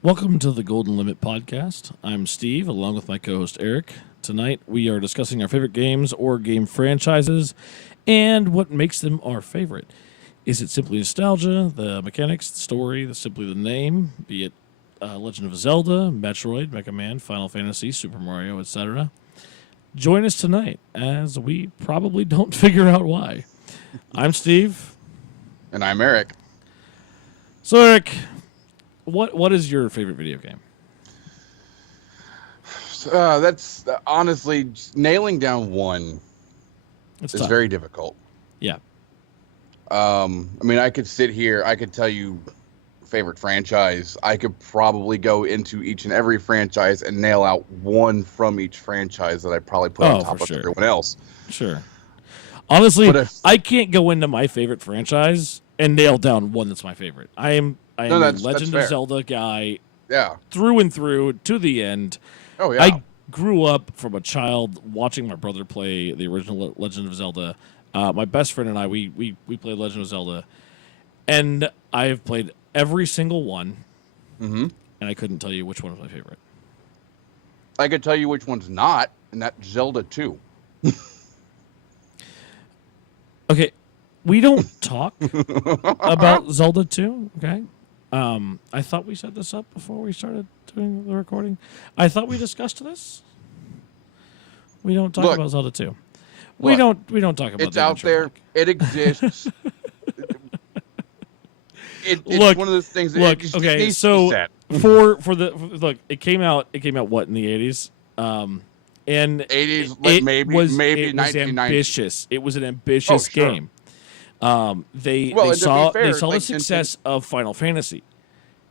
Welcome to the Golden Limit Podcast. I'm Steve, along with my co-host Eric. Tonight we are discussing our favorite games or game franchises and what makes them our favorite. Is it simply nostalgia, the mechanics, the story, simply the name, be it Legend of Zelda, Metroid, Mega Man, Final Fantasy, Super Mario, etc.? Join us tonight as we probably don't figure out why. I'm Steve. And I'm Eric. So Eric, what is your favorite video game? That's honestly nailing down one It's is tough. very difficult. Yeah. I mean, I could sit here, I could tell you favorite franchise. I could probably go into each and every franchise and nail out one from each franchise that I probably put on top for of sure. everyone else. Sure. Honestly, But I can't go into my favorite franchise and nail down one that's my favorite. I am a that's Legend fair. of Zelda guy Yeah. through and through to the end. Oh yeah. I grew up from a child watching my brother play the original Legend of Zelda. My best friend and I, we played Legend of Zelda, and I have played every single one, and I couldn't tell you which one was my favorite. I could tell you which one's not, and that's Zelda 2. Okay, we don't talk about Zelda 2, okay? I thought we set this up before we started doing the recording. I thought we discussed this. We don't talk about Zelda 2. We don't talk about It's the out Adventure there. Pack. It exists. It's Look, one of those things that Look, it just okay, needs to so be said. look, it came out what in the 80s? And 80s, it maybe was 1990. ambitious. It was an ambitious sure. game. They Well, and to be saw fair, the like, success of Final Fantasy.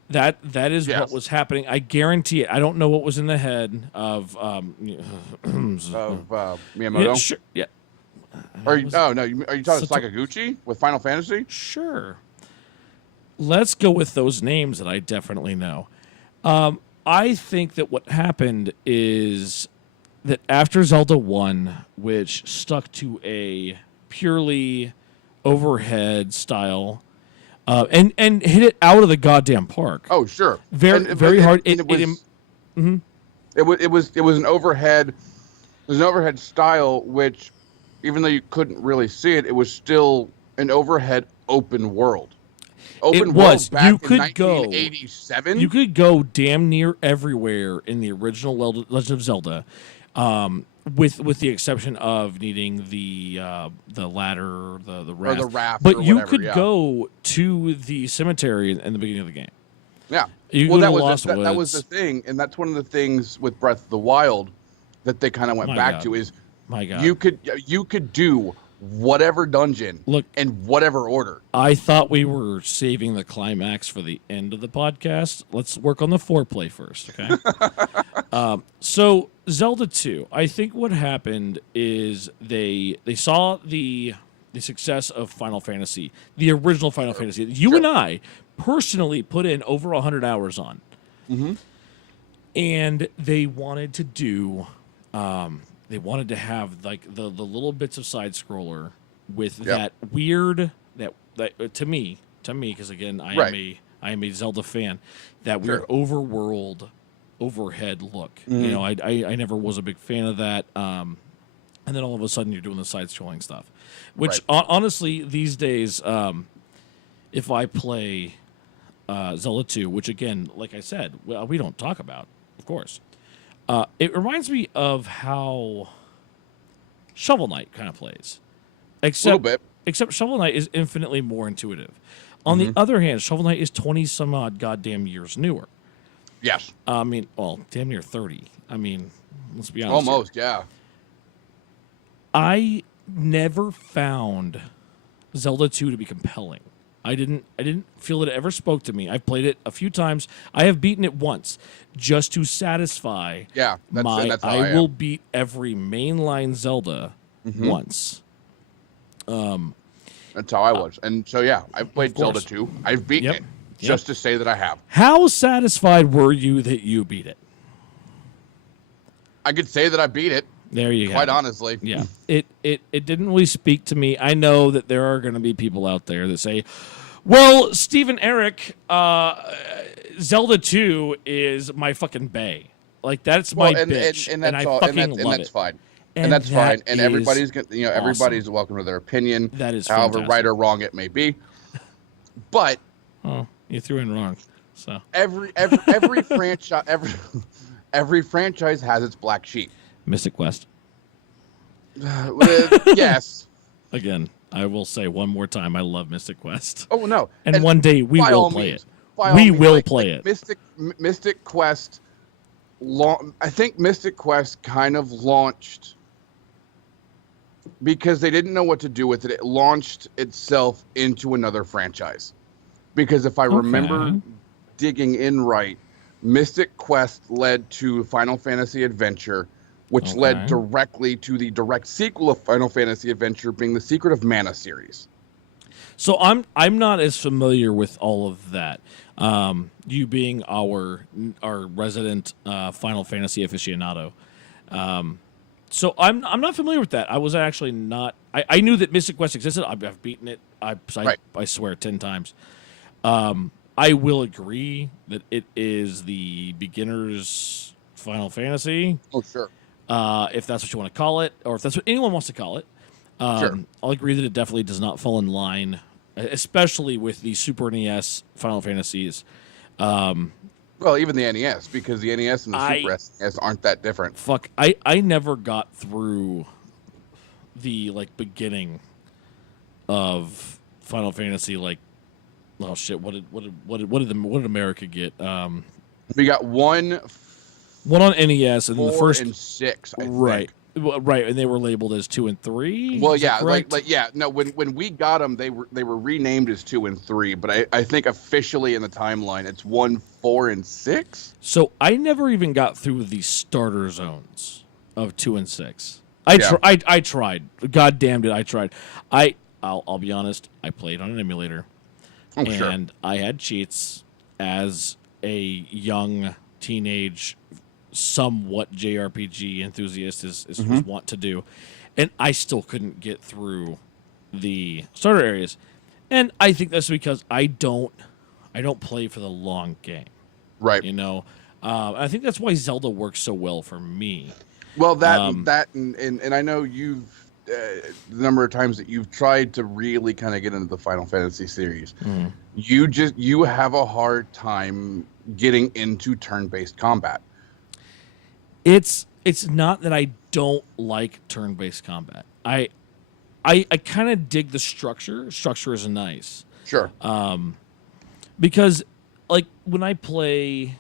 That is what Yes. was happening. I guarantee it. I don't know what was in the head of Miyamoto. yeah, sure, yeah, Are you talking Sakaguchi with Final Fantasy? sure. Let's go with those names that I definitely know. I think that what happened is that after Zelda 1, which stuck to a purely overhead style, and hit it out of the goddamn park. Oh, sure. Very hard. It was an overhead. It was an overhead style, which, even though you couldn't really see it, it was still an overhead open world. Open It world was. back You in could go. 1987. You could go damn near everywhere in the original Legend of Zelda, with the exception of needing the ladder, the raft. Or the raft, but or you whatever, could yeah. go to the cemetery in the beginning of the game. Yeah. You Well, go that to was Lost that was Woods. the thing, and that's one of the things with Breath of the Wild that they kind of went My back God. to is My God. you could do whatever dungeon Look, in whatever order. I thought we were saving the climax for the end of the podcast. Let's work on the foreplay first, okay? So Zelda 2, I think what happened is they saw the success of Final Fantasy, the original Final Fantasy. You and I personally put in over 100 hours on. And they wanted to do they wanted to have like the little bits of side scroller with that weird that to me because again I am a Zelda fan, that weird overworld overhead look. You know, I never was a big fan of that. And then all of a sudden you're doing the side scrolling stuff, which honestly these days, if I play Zelda 2, which again, like I said, we don't talk about, of course. It reminds me of how Shovel Knight kind of plays. A little bit. Except Shovel Knight is infinitely more intuitive. On the other hand, Shovel Knight is 20-some-odd goddamn years newer. Yes. I mean, well, damn near 30. I mean, let's be honest. Almost, yeah. I never found Zelda 2 to be compelling. I didn't feel it ever spoke to me. I've played it a few times. I have beaten it once just to satisfy that's how I will beat every mainline Zelda once. That's how I was. And so yeah, I've played Zelda 2. I've beaten it just to say that I have. How satisfied were you that you beat it? I could say that I beat it. There you go. Quite honestly. Yeah. It didn't really speak to me. I know that there are going to be people out there that say, well, Steve and Eric, Zelda 2 is my fucking bae. Like that's my bitch, and that's I all, fucking and love that's it. fine. And that's fine. And everybody's awesome. everybody's welcome to their opinion. That is however fantastic. right or wrong it may be. But you threw in wrong. So every franchise every franchise has its black sheep. Mystic Quest. Yes. Again, I will say one more time, I love Mystic Quest. Oh no! And one day we will play it. We will play it. Mystic Quest. I think Mystic Quest kind of launched because they didn't know what to do with it. It launched itself into another franchise. Because if I remember digging in right, Mystic Quest led to Final Fantasy Adventure, which led directly to the direct sequel of Final Fantasy Adventure, being the Secret of Mana series. So I'm not as familiar with all of that. You being our resident Final Fantasy aficionado, so I'm not familiar with that. I was actually not. I knew that Mystic Quest existed. I've beaten it. I swear 10 times. I will agree that it is the beginner's Final Fantasy. Oh sure. If that's what you want to call it, or if that's what anyone wants to call it. Sure. I'll agree that it definitely does not fall in line, especially with the Super NES Final Fantasies. Well, even the NES, because the NES and the Super SNES aren't that different. Fuck, I never got through the beginning of Final Fantasy. Oh shit! What did America get? We got one on NES and 4 the first and 6. I right. think. Right, and they were labeled as 2 and 3. Well, yeah, no. When we got them, they were renamed as 2 and 3, but I think officially in the timeline it's 1, 4, and 6. So I never even got through the starter zones of 2 and 6. I tried. God damned it, I tried. I'll be honest. I played on an emulator, and I had cheats as a young teenage, somewhat JRPG enthusiast is want to do, and I still couldn't get through the starter areas, and I think that's because I don't play for the long game, right? I think that's why Zelda works so well for me. Well, and I know you've the number of times that you've tried to really kind of get into the Final Fantasy series, you have a hard time getting into turn-based combat. It's not that I don't like turn-based combat. I kind of dig the structure. Structure is nice. Sure. Because when I play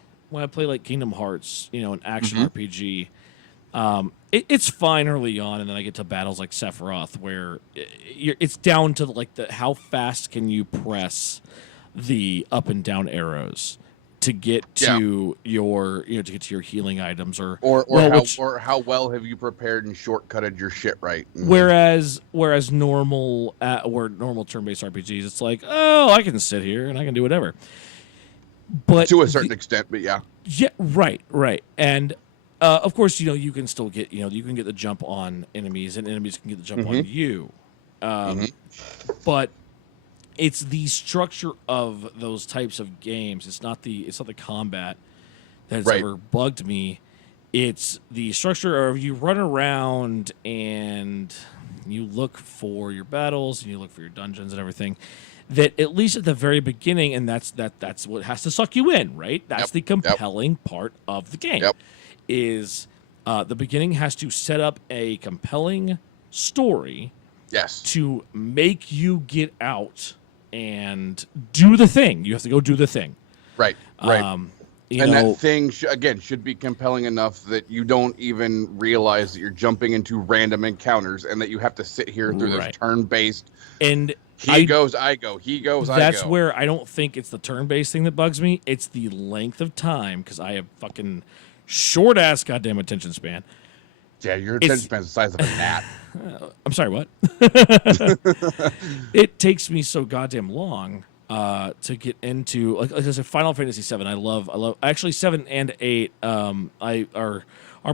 Kingdom Hearts, an action RPG, it's fine early on, and then I get to battles like Sephiroth, where it's down to how fast can you press the up and down arrows to get to your healing items, or how well have you prepared and shortcutted your shit right. Whereas normal turn-based RPGs, it's I can sit here and I can do whatever. But to a certain extent, but yeah, right, and of course you can still get you can get the jump on enemies, and enemies can get the jump on you, but it's the structure of those types of games. It's not the combat that's ever bugged me. It's the structure of you run around and you look for your battles and you look for your dungeons and everything. That at least at the very beginning, and that's what has to suck you in, right? That's the compelling part of the game. Is the beginning has to set up a compelling story. Yes. To make you get out and do the thing. You have to go do the thing. Right. That thing should be compelling enough that you don't even realize that you're jumping into random encounters and that you have to sit here through this turn-based. And he goes, I go. He goes, I go. That's where I don't think it's the turn-based thing that bugs me. It's the length of time, because I have fucking short-ass goddamn attention span. Yeah, your attention span is the size of a gnat. I'm sorry, what? It takes me so goddamn long to get into, like I said, Final Fantasy 7. I love actually 7 and 8. Are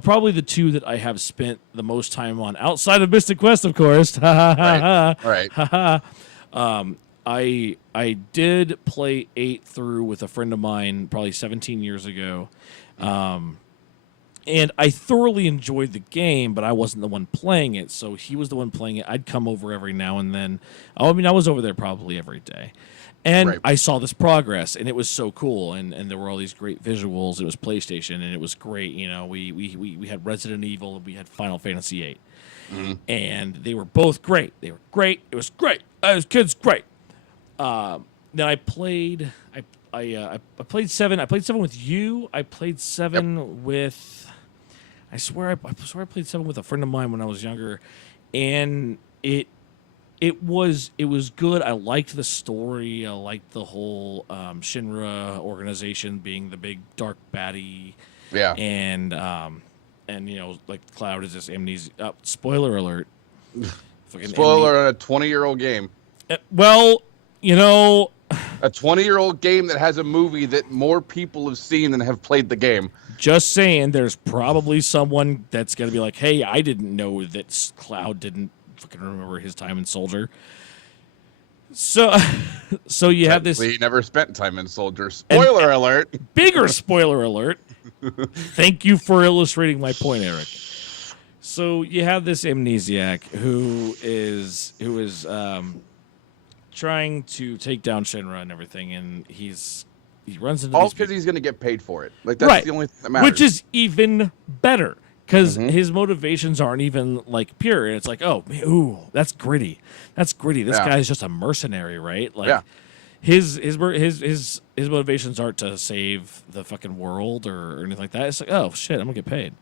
probably the two that I have spent the most time on outside of Mystic Quest, of course. Right. I did play 8 through with a friend of mine probably 17 years ago. And I thoroughly enjoyed the game, but I wasn't the one playing it, so he was the one playing it. I'd come over every now and then. I mean, I was over there probably every day. And Right. I saw this progress, and it was so cool, and there were all these great visuals. It was PlayStation, and it was great. You know, we had Resident Evil, and we had Final Fantasy VIII. And they were both great. They were great. It was great. As kids, great. Then I played. I played 7. I played 7 with you. I played 7 with. I swear I played 7 with a friend of mine when I was younger, and it was good. I liked the story. I liked the whole Shinra organization being the big dark baddie. Yeah. And you know, like Cloud is this amnesia. Spoiler alert. Spoiler on a 20-year-old game. Well, you know, A 20-year-old game that has a movie that more people have seen than have played the game. just saying, there's probably someone that's gonna be like, "Hey, I didn't know that Cloud didn't fucking remember his time in Soldier." So, so you have this He never spent time in Soldier. Spoiler alert. bigger spoiler alert. Thank you for illustrating my point, Eric. So you have this amnesiac who is trying to take down Shinra and everything, and he runs into All these because people. he's going to get paid for it. Like, that's Right. the only thing that matters. Which is even better because his motivations aren't even like pure. And it's like, oh, man, ooh, that's gritty. That's gritty. This Yeah. guy's just a mercenary, right? Like, Yeah. his motivations aren't to save the fucking world or anything like that. It's like, oh shit, I'm gonna get paid.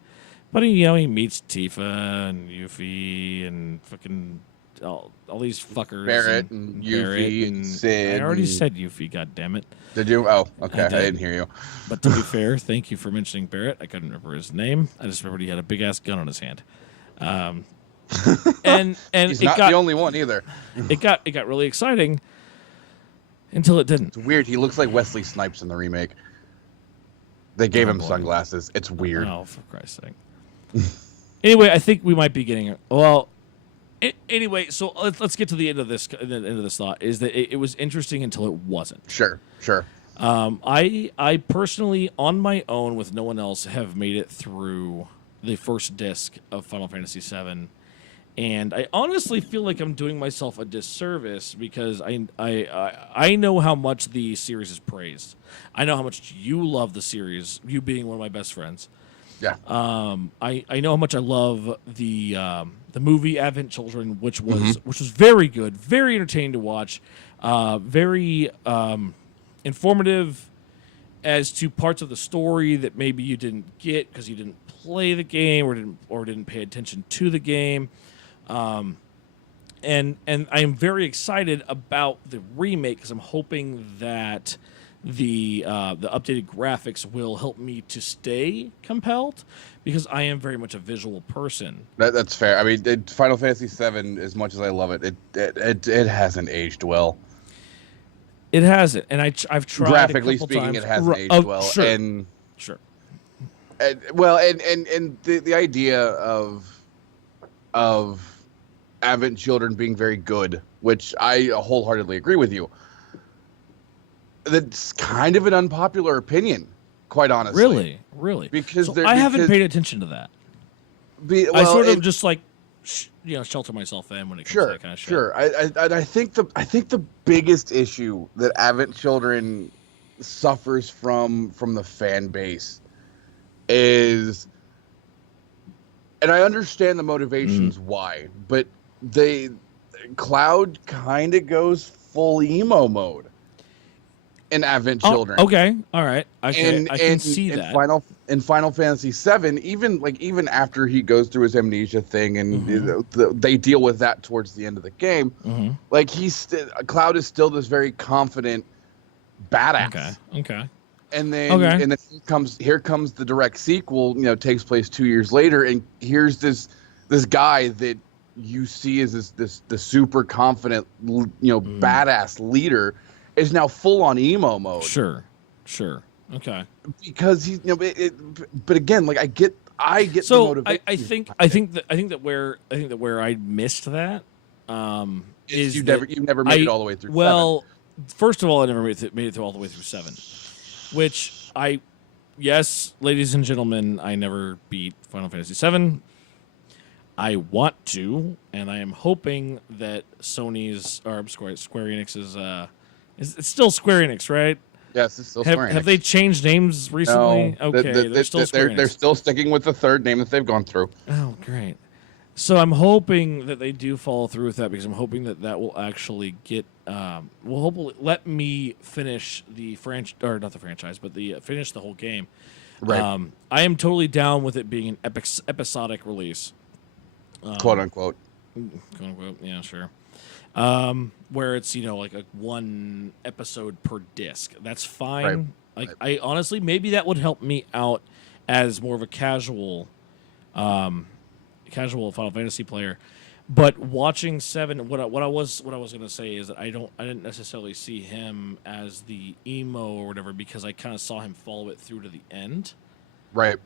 But he meets Tifa and Yuffie and fucking all these fuckers. Barrett and Yuffie and Sid I already and- said Yuffie. God damn it. Did you? Oh, okay. I I did. didn't hear you. But to be fair, thank you for mentioning Barrett. I couldn't remember his name. I just remembered he had a big ass gun on his hand. And He's it not got the only one either. it got really exciting until it didn't. It's weird. He looks like Wesley Snipes in the remake. They gave Oh, him boy. sunglasses. It's weird. Oh, for Christ's sake. Anyway, I think we might be getting well. Anyway, so let's get to the end of this. The end of this thought is that it was interesting until it wasn't. Sure. I personally, on my own, with no one else, have made it through the first disc of Final Fantasy VII, and I honestly feel like I'm doing myself a disservice because I know how much the series is praised. I know how much you love the series, you being one of my best friends. Yeah. I know how much I love the movie Advent Children, which was very good, very entertaining to watch, very informative as to parts of the story that maybe you didn't get because you didn't play the game or didn't pay attention to the game. And I am very excited about the remake because I'm hoping that the updated graphics will help me to stay compelled because I am very much a visual person. That's fair. I mean, Final Fantasy VII, as much as I love it, it hasn't aged well. It hasn't, and I've tried. Graphically a couple speaking, times. it hasn't aged well. Sure, And sure. and the idea of Advent Children being very good, which I wholeheartedly agree with you. That's kind of an unpopular opinion, quite honestly. Really, Because so they're- I haven't because- paid attention to that. I sort of just like shelter myself in when it comes to that kind of shit. Sure. I think the biggest issue that Advent Children suffers from the fan base is, and I understand the motivations why, but Cloud kind of goes full emo mode in Advent Children. Okay, all right, I can see in that. Final Fantasy VII, even after he goes through his amnesia thing, and they deal with that towards the end of the game. Like Cloud is still this very confident badass. Okay. And then here comes the direct sequel. Takes place 2 years later, and here's this guy that you see as the super confident badass leader is now full on emo mode. Sure. Okay. Because he's but again, like I get So the motivation. I think that where I missed that is you that never made it all the way through. Well, first of all, I never made it through all the way through 7, which yes, ladies and gentlemen, I never beat Final Fantasy 7. I want to, and I am hoping that Square Enix's it's still Square Enix, right? Yes, it's still Square Enix. Have they changed names recently? No, Okay, they're still Square Enix. They're still sticking with the third name that they've gone through. Oh, great. So I'm hoping that they do follow through with that, because I'm hoping that will actually get will hopefully let me finish the finish the whole game. Right. I am totally down with it being an episodic release. Quote unquote. Quote unquote. Yeah, sure. Where it's, like a 1 episode per disc. That's fine. Right. I honestly, maybe that would help me out as more of a casual Final Fantasy player. But watching 7, what I was gonna say is that I didn't necessarily see him as the emo or whatever, because I kind of saw him follow it through to the end. Right.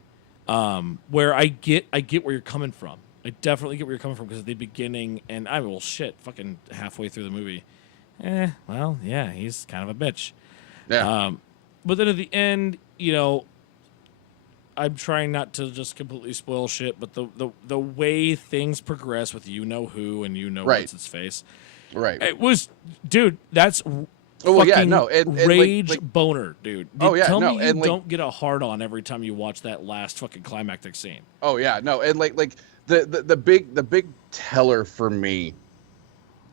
Where I get where you're coming from. I definitely get where you're coming from, because at the beginning, and fucking halfway through the movie, well, yeah, he's kind of a bitch. Yeah. But then at the end, I'm trying not to just completely spoil shit, but the way things progress with who and Right. what's its face, Right. it was, dude, that's rage boner, dude. Tell me you don't get a hard on every time you watch that last fucking climactic scene. Oh yeah, no, and the big teller for me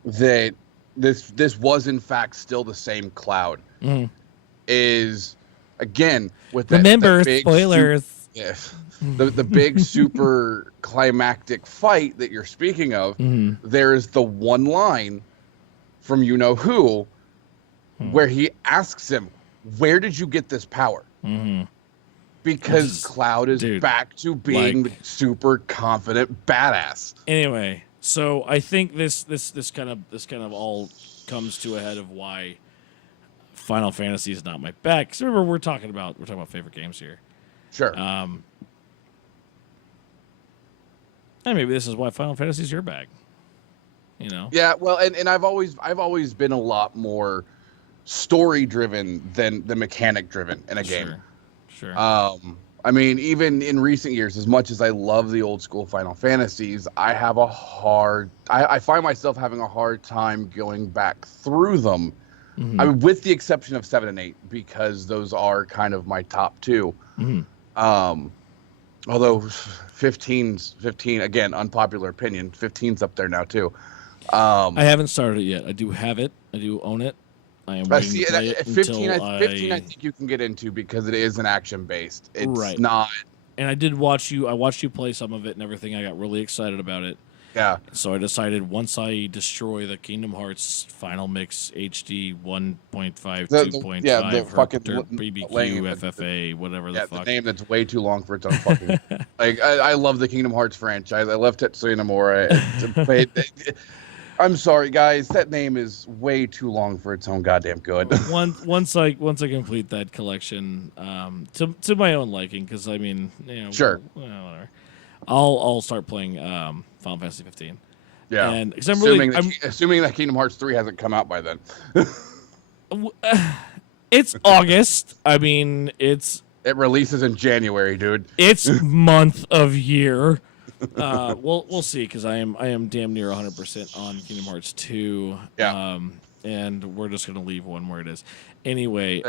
that this was in fact still the same Cloud is, again, with that Remember, big spoilers. The big super climactic fight that you're speaking of. There is the one line from who where he asks him, "Where did you get this power?" Because Cloud is back to being super confident badass. Anyway, so I think this kind of all comes to a head of why Final Fantasy is not my bag. Because remember, we're talking about favorite games here. Sure. And maybe this is why Final Fantasy is your bag. Yeah, well, and I've always been a lot more story driven than the mechanic driven in a game. Sure. I mean, even in recent years, as much as I love the old school Final Fantasies, I find myself having a hard time going back through them. I mean, with the exception of 7 and 8, because those are kind of my top 2. Although 15, again, unpopular opinion, 15's up there now too. I haven't started it yet. I do have it. I do own it. I am waiting to play it 15, until 15 I think you can get into, because it is an action based. It's not. And I did watch you. I watched you play some of it and everything. I got really excited about it. Yeah. So I decided, once I destroy the Kingdom Hearts Final Mix HD 1.5, 2.5, the fucking BBQ, FFA, whatever the fuck. The name that's way too long for its own fucking. I love the Kingdom Hearts franchise. I love Tetsuya Nomura. I'm sorry, guys. That name is way too long for its own goddamn good. once I complete that collection, to my own liking, because I mean, sure, whatever. I'll start playing Final Fantasy 15. Yeah, and assuming that Kingdom Hearts 3 hasn't come out by then. It's August. I mean, it releases in January, dude. It's month of year. We'll see, because I am damn near 100% on Kingdom Hearts 2. Yeah. And we're just gonna leave one where it is. Anyway,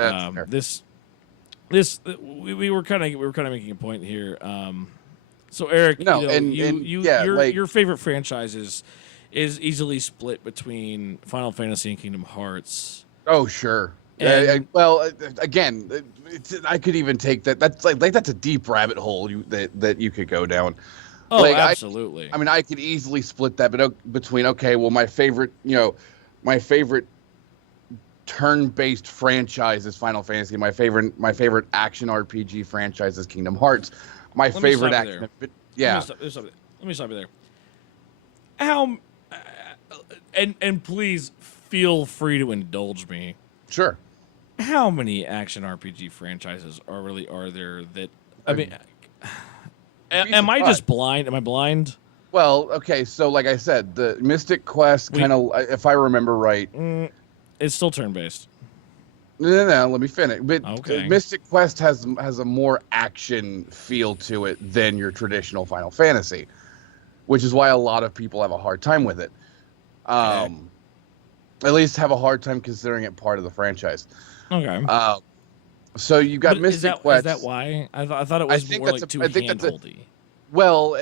we were kind of making a point here. So Eric, your favorite franchise is easily split between Final Fantasy and Kingdom Hearts. Oh, sure. Well, again, I could even take that. That's that's a deep rabbit hole that you could go down. Oh, absolutely. I mean, I could easily split that, but between my favorite turn-based franchise is Final Fantasy. My favorite action RPG franchise is Kingdom Hearts. My favorite action. Yeah. Let me stop you there. How? And please feel free to indulge me. Sure. How many action RPG franchises are there that? I mean, am I just blind? Am I blind? Well, okay, so like I said, the Mystic Quest kind of, if I remember right, it's still turn-based. No, let me finish. But Okay. Mystic Quest has a more action feel to it than your traditional Final Fantasy, which is why a lot of people have a hard time with it. Okay. At least have a hard time considering it part of the franchise. Okay. So you got Mystic Quest. Is that why? I thought it was more like too hand-holdy. Well,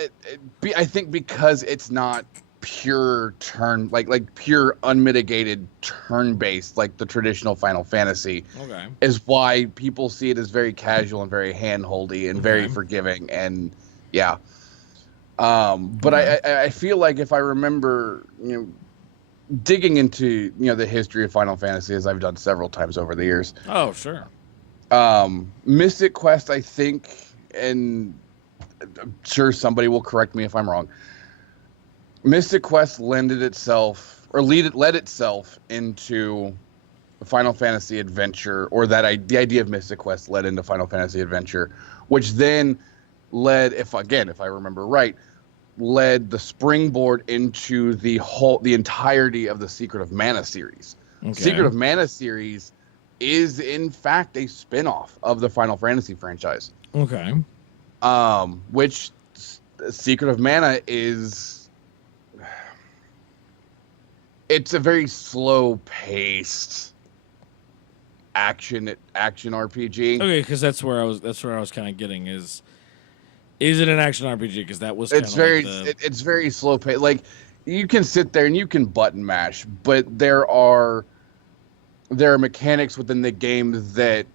I think because it's not pure turn, like pure unmitigated turn-based, like the traditional Final Fantasy, okay, is why people see it as very casual and very hand-holdy and very forgiving, and yeah. But I feel like if I remember, digging into the history of Final Fantasy, as I've done several times over the years. Oh, sure. Mystic Quest, I think, and I'm sure somebody will correct me if I'm wrong. Mystic Quest led itself into Final Fantasy Adventure, or the idea of Mystic Quest led into Final Fantasy Adventure, which then led, if I remember right, led the springboard into the entirety of the Secret of Mana series. Okay. Secret of Mana series is in fact a spin-off of the Final Fantasy franchise. Okay. Which Secret of Mana is, it's a very slow-paced action RPG. Okay, because that's where I was kind of getting is it an action RPG? Because that was it's very slow-paced. Like, you can sit there and you can button mash, but there are mechanics within the game that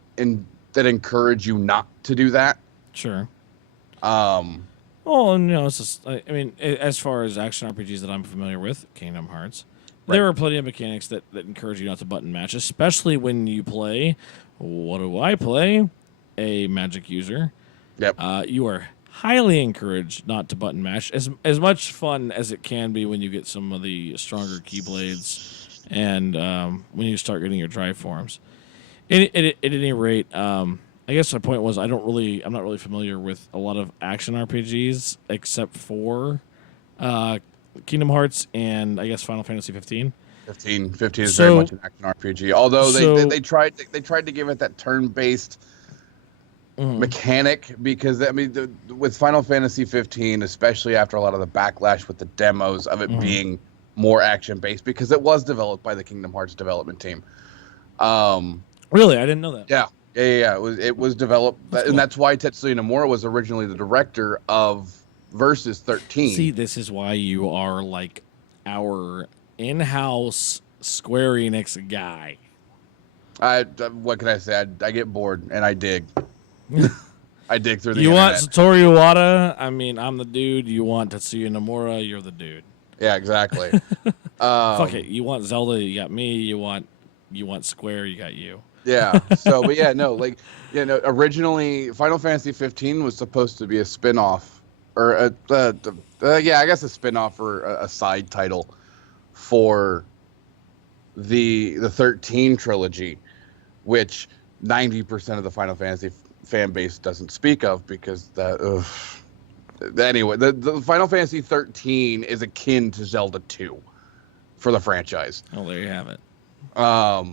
encourage you not to do that. Sure. Well, it's just, I mean, as far as action RPGs that I'm familiar with, Kingdom Hearts, there are plenty of mechanics that encourage you not to button match, especially when you play. What do I play? A magic user. Yep. You are highly encouraged not to button mash. As much fun as it can be when you get some of the stronger keyblades, and when you start getting your drive forms. At any rate, I guess my point was I'm not really familiar with a lot of action RPGs except for Kingdom Hearts and I guess Final Fantasy 15. 15 is very much an action RPG. Although they tried to give it that turn-based mechanic, because with Final Fantasy 15, especially after a lot of the backlash with the demos of it being more action-based, because it was developed by the Kingdom Hearts development team. Really, I didn't know that. Yeah. It was developed, and that's why Tetsuya Nomura was originally the director of Versus 13. See, this is why you are like our in-house Square Enix guy. What can I say? I get bored and I dig. I dig through the You internet. Want Satoru Iwata? I mean, I'm the dude. You want Tetsuya Nomura? You're the dude. Yeah, exactly. Fuck it. You want Zelda? You got me. You want Square? You got you. Yeah. So, but yeah, no, originally Final Fantasy 15 was supposed to be a spin-off, or I guess a spin-off or a side title for the 13 trilogy, which 90% of the Final Fantasy fan base doesn't speak of, because anyway, the Final Fantasy 13 is akin to Zelda 2 for the franchise. Oh, there you have it. But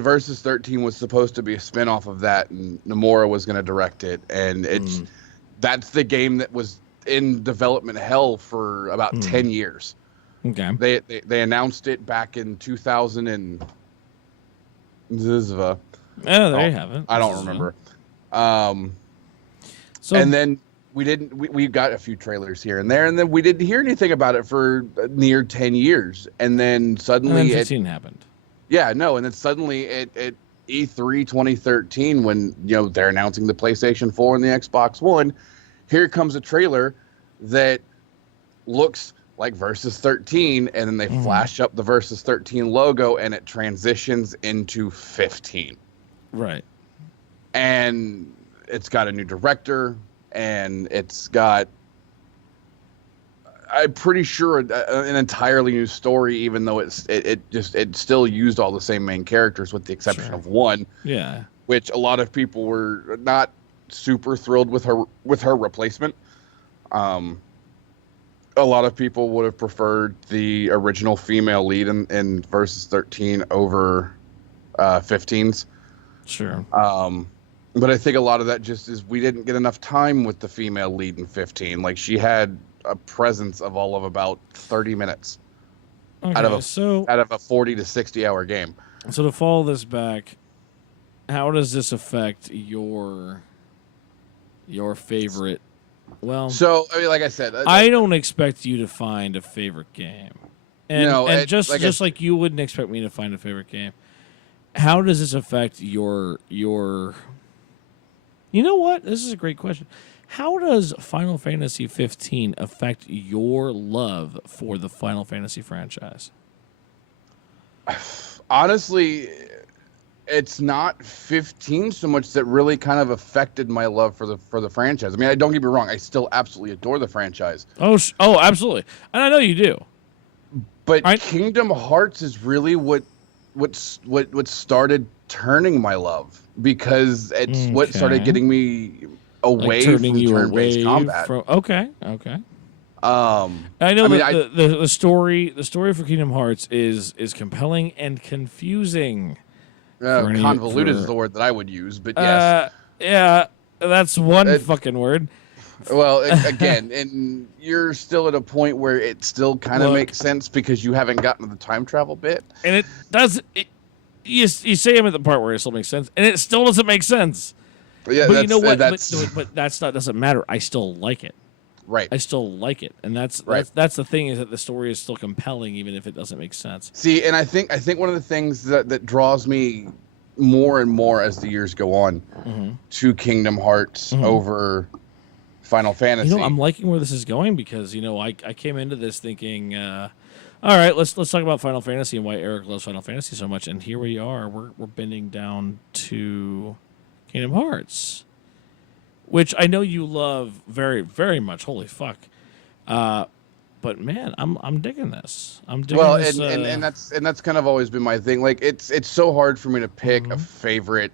Versus 13 was supposed to be a spin-off of that, and Nomura was going to direct it, and that's the game that was in development hell for about 10 years. Okay. They announced it back in 2000 and Zizva. Oh, there you have it. I don't remember. And then we got a few trailers here and there, and then we didn't hear anything about it for near 10 years, and then suddenly 15 happened. Yeah, no, and then suddenly at E3 2013, when they're announcing the PlayStation 4 and the Xbox One, here comes a trailer that looks like Versus 13, and then they flash up the Versus 13 logo, and it transitions into 15. Right. And it's got a new director, and it's got, I'm pretty sure, an entirely new story, even though it still used all the same main characters with the exception of one. Yeah. Which a lot of people were not super thrilled with her replacement. a lot of people would have preferred the original female lead in Versus 13 over 15s. Sure. But I think a lot of that just is we didn't get enough time with the female lead in 15. Like, she had a presence of all of about 30 minutes out of a 40 to 60 hour game. So to follow this back, how does this affect your favorite? Well, so I mean, like I said, I don't expect you to find a favorite game, and just like you wouldn't expect me to find a favorite game. How does this affect your? You know what? This is a great question. How does Final Fantasy 15 affect your love for the Final Fantasy franchise? Honestly, it's not 15 so much that really kind of affected my love for the franchise. I mean, don't get me wrong, I still absolutely adore the franchise. Oh, absolutely, and I know you do. But Kingdom Hearts is really what started turning my love, because it's what started getting me away from turn-based combat. Okay. I know. The story for Kingdom Hearts is compelling and confusing. Convoluted is the word that I would use, but yes. Yeah, that's one fucking word. Well, again, and you're still at a point where it still kind of makes sense because you haven't gotten to the time travel bit. And it does. You say I'm at the part where it still makes sense, and it still doesn't make sense. Yeah, but you know what? But doesn't matter. I still like it. Right. I still like it, and that's the thing, is that the story is still compelling even if it doesn't make sense. See, and I think one of the things that draws me more and more as the years go on to Kingdom Hearts over Final Fantasy. I'm liking where this is going, because I came into this thinking, all right, let's talk about Final Fantasy and why Eric loves Final Fantasy so much, and here we are. We're bending down to Kingdom Hearts, which I know you love very, very much. Holy fuck! But man, I'm digging this. I'm digging this. And that's kind of always been my thing. Like, it's so hard for me to pick a favorite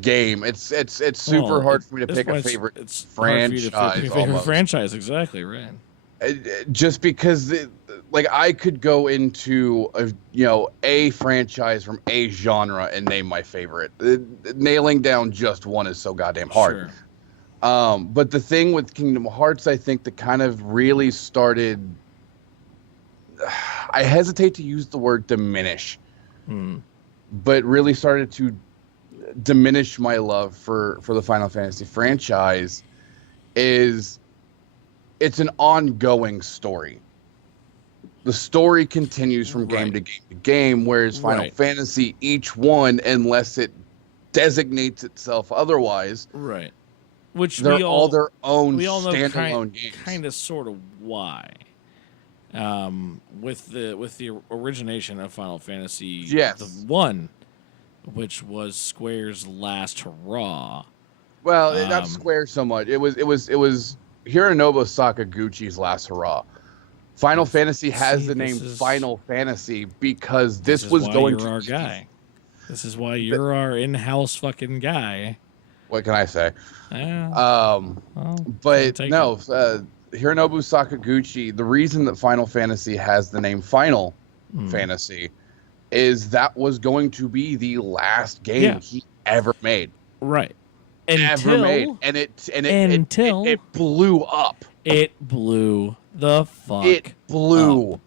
game. It's super hard for me to pick a favorite franchise. Favorite franchise, exactly right. Just because, I could go into a franchise from a genre and name my favorite. Nailing down just one is so goddamn hard. Sure. But the thing with Kingdom Hearts, I think, that kind of really started, I hesitate to use the word diminish, but really started to diminish my love for the Final Fantasy franchise, is it's an ongoing story. The story continues from game to game to game, whereas Final Fantasy, each one, unless it designates itself otherwise, which they're all their own standalone games. Kind of, sort of why. With the origination of Final Fantasy, the 1, which was Square's last hurrah. Well, not Square so much. It was Hironobu Sakaguchi's last hurrah. Final Fantasy has the name Final Fantasy because this was going to be our guy. This is why you're our in-house fucking guy. What can I say? Yeah. But no, Hironobu Sakaguchi, the reason that Final Fantasy has the name Final Fantasy is that was going to be the last game he ever made. Right. And it blew up. It blew the fuck. It blew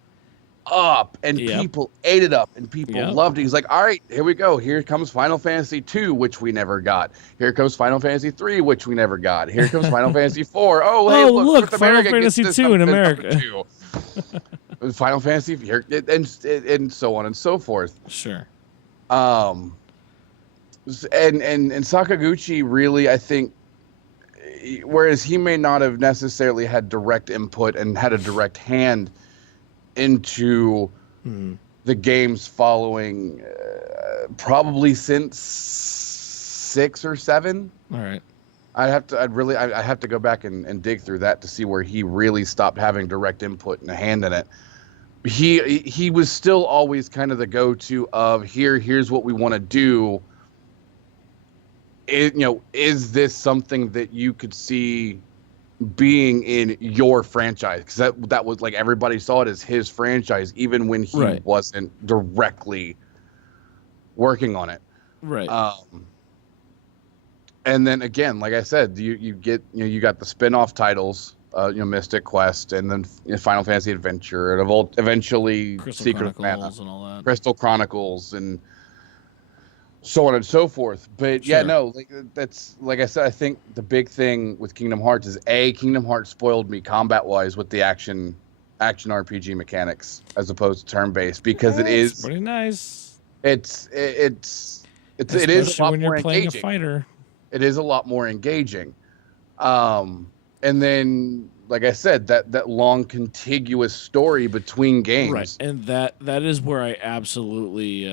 up, and people ate it up, and people loved it. He's like, all right, here we go. Here comes Final Fantasy 2, which we never got. Here comes Final Fantasy 3, which we never got. Here comes Final Fantasy 4. Oh, hey, look Final Fantasy 2 in America. Final Fantasy here, and so on and so forth. Sure. And Sakaguchi really, I think, whereas he may not have necessarily had direct input and had a direct hand into the games following, probably since 6 or 7. All right. I have to go back and dig through that to see where he really stopped having direct input and a hand in it. He was still always kind of the go-to of here's what we want to do. Is this something that you could see being in your franchise, because that was like everybody saw it as his franchise, even when he Right. wasn't directly working on it. Right. And then again, like I said, you get you got the spin-off titles, Mystic Quest, and then Final Fantasy Adventure, and eventually Crystal Secret of Chronicles Mana, and all that. Crystal Chronicles, and so on and so forth. But yeah, Sure. no, that's like I said. I think the big thing with Kingdom Hearts is Kingdom Hearts spoiled me combat-wise with the action RPG mechanics as opposed to turn-based, because it It's is pretty nice. it is a Especially lot when more you're playing engaging. a fighter. It is a lot more engaging. And then, like I said, that long contiguous story between games. Right. And that is where I absolutely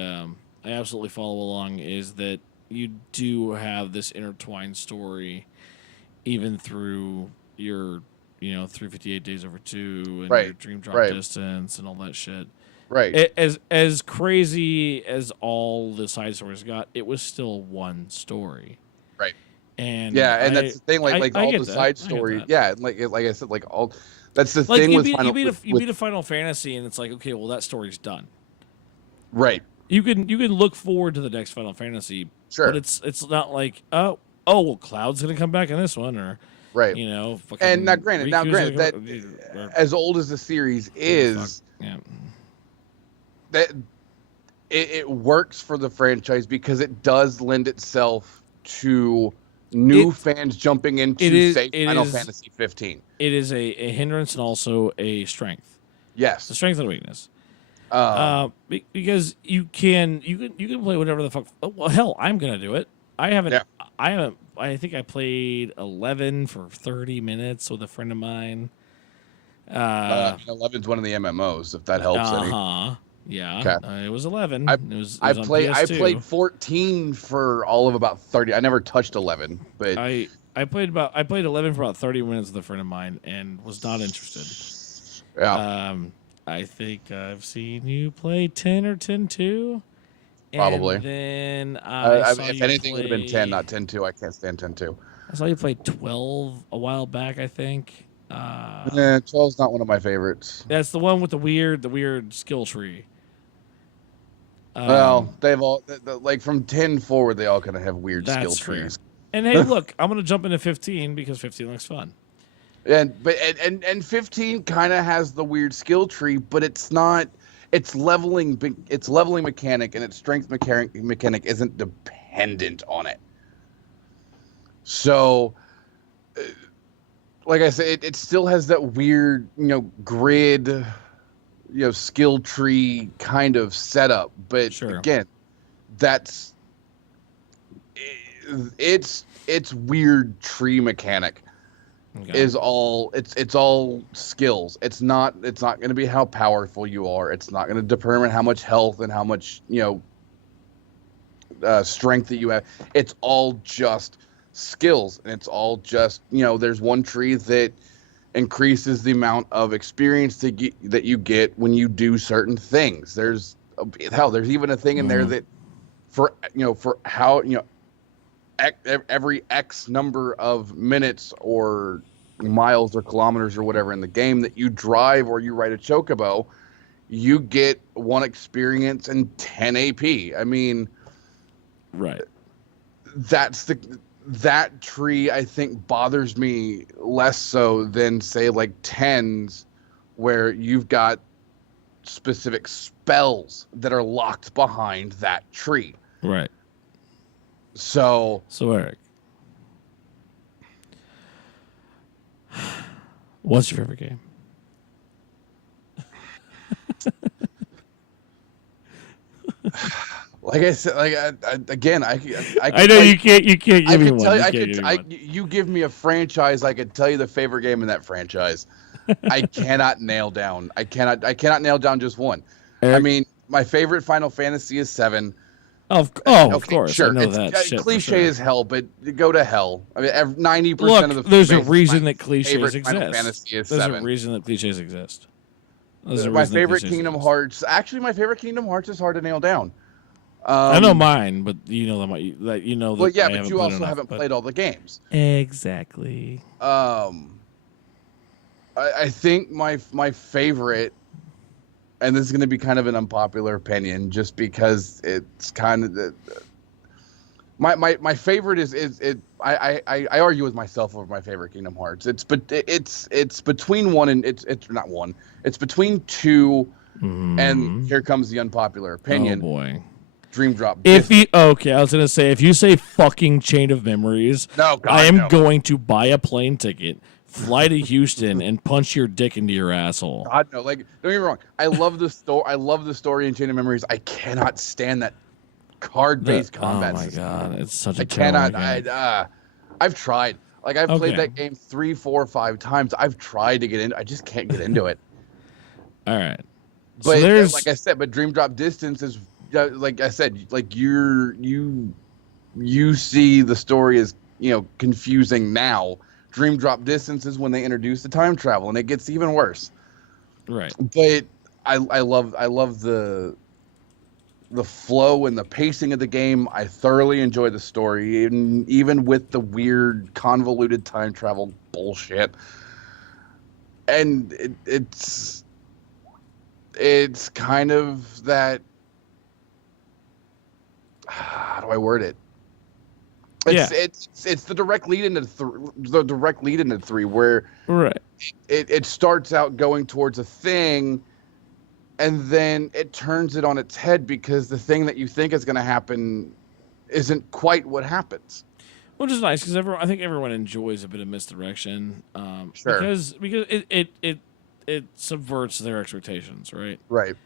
follow along, is that you do have this intertwined story even through your 358 Days Over 2 and Right, your Dream Drop right. Distance and all that shit. Right. As crazy as all the side stories got, it was still one story. Right. And Yeah, and that's the thing. Like I all get the that. side I get story. that. Yeah, like I said, like all. That's the Like thing you with beat, Final. you beat a Final Fantasy, and it's like, okay, well, that story's done. Right. You can look forward to the next Final Fantasy, Sure. but it's not like, well, Cloud's gonna come back in this one, or Right. fucking And now, granted, Riku's that gonna go- as old as the series is, yeah. that it works for the franchise because it does lend itself to new fans jumping into Final Fantasy 15. It is a hindrance and also a strength. It's a Yes. strength and a weakness. Because you can play whatever the fuck. Well, hell, I'm gonna do it. I haven't. I think I played 11 for 30 minutes with a friend of mine. 11's one of the MMOs, if that helps any. Yeah. Okay. It was 11. I it was I on PS2. played 14 for all of about 30. I never touched 11, but I played 11 for about 30 minutes with a friend of mine and was not interested. yeah. I think I've seen you play 10 or 10-2. Probably. And then If anything, it would have been 10, not 10-2. I can't stand 10-2. I saw you play 12 a while back, I think. 12's not one of my favorites. That's the one with the weird skill tree. Well, they've all like from 10 forward, they all kind of have weird skill fair. trees. And hey, look, I'm gonna jump into 15 because 15 looks fun. And 15 kind of has the weird skill tree, but it's not. Its leveling mechanic and its strength mechanic isn't dependent on it. So, like I said, it still has that weird, grid, skill tree kind of setup. But Sure. again, that's its weird tree mechanic. Okay. Is all it's all skills. It's not going to be how powerful you are. It's not going to determine how much health and how much strength that you have. It's all just skills, and it's all just there's one tree that increases the amount of experience that you get when you do certain things. There's even a thing in there that for how every X number of minutes or miles or kilometers or whatever in the game that you drive or you ride a chocobo, you get 1 experience and 10 AP. I mean, right. That tree I think bothers me less so than say like 10s where you've got specific spells that are locked behind that tree. Right. So Eric, what's your favorite game? like I said, again, I know you can't give me one. You give me a franchise, I could tell you the favorite game in that franchise. I cannot nail down. I cannot nail down just one. Eric? I mean, my favorite Final Fantasy is 7. Of course, sure. I know that. It's shit cliche as hell, but go to hell. I mean, 90% Look, of the there's a fans, reason my that cliches favorite Final Fantasy exist. is There's 7. a reason that cliches exist. My favorite Kingdom Hearts. Actually, my favorite Kingdom Hearts is hard to nail down. I know mine, but you know that Well, yeah, but you also haven't played all the games. Exactly. I think my favorite, and this is going to be kind of an unpopular opinion, just because it's kind of my favorite is it. I argue with myself over my favorite Kingdom Hearts. It's between one and it's not one. It's between two, and here comes the unpopular opinion. Oh boy. Dream Drop. Okay, I was gonna say if you say fucking Chain of Memories, no, God, I am no. going to buy a plane ticket, fly to Houston, and punch your dick into your asshole. God no, like don't get me wrong. I love the story. I love the story in Chain of Memories. I cannot stand that card-based combat. Oh my system. God, it's such a I cannot. game. I've tried. Like I've played that game 3, 4, 5 times. I've tried to get in. I just can't get into it. All right, but so there's like I said, but Dream Drop Distance is like I said, like you see the story as confusing now. Dream Drop Distance is when they introduce the time travel, and it gets even worse. Right. But I love the flow and the pacing of the game. I thoroughly enjoy the story, even with the weird convoluted time travel bullshit. And it's kind of that. How do I word it? It's the direct lead into the direct lead into 3, where it starts out going towards a thing, and then it turns it on its head because the thing that you think is going to happen isn't quite what happens. Which is nice because I think everyone enjoys a bit of misdirection. Sure. Because it subverts their expectations, right? Right.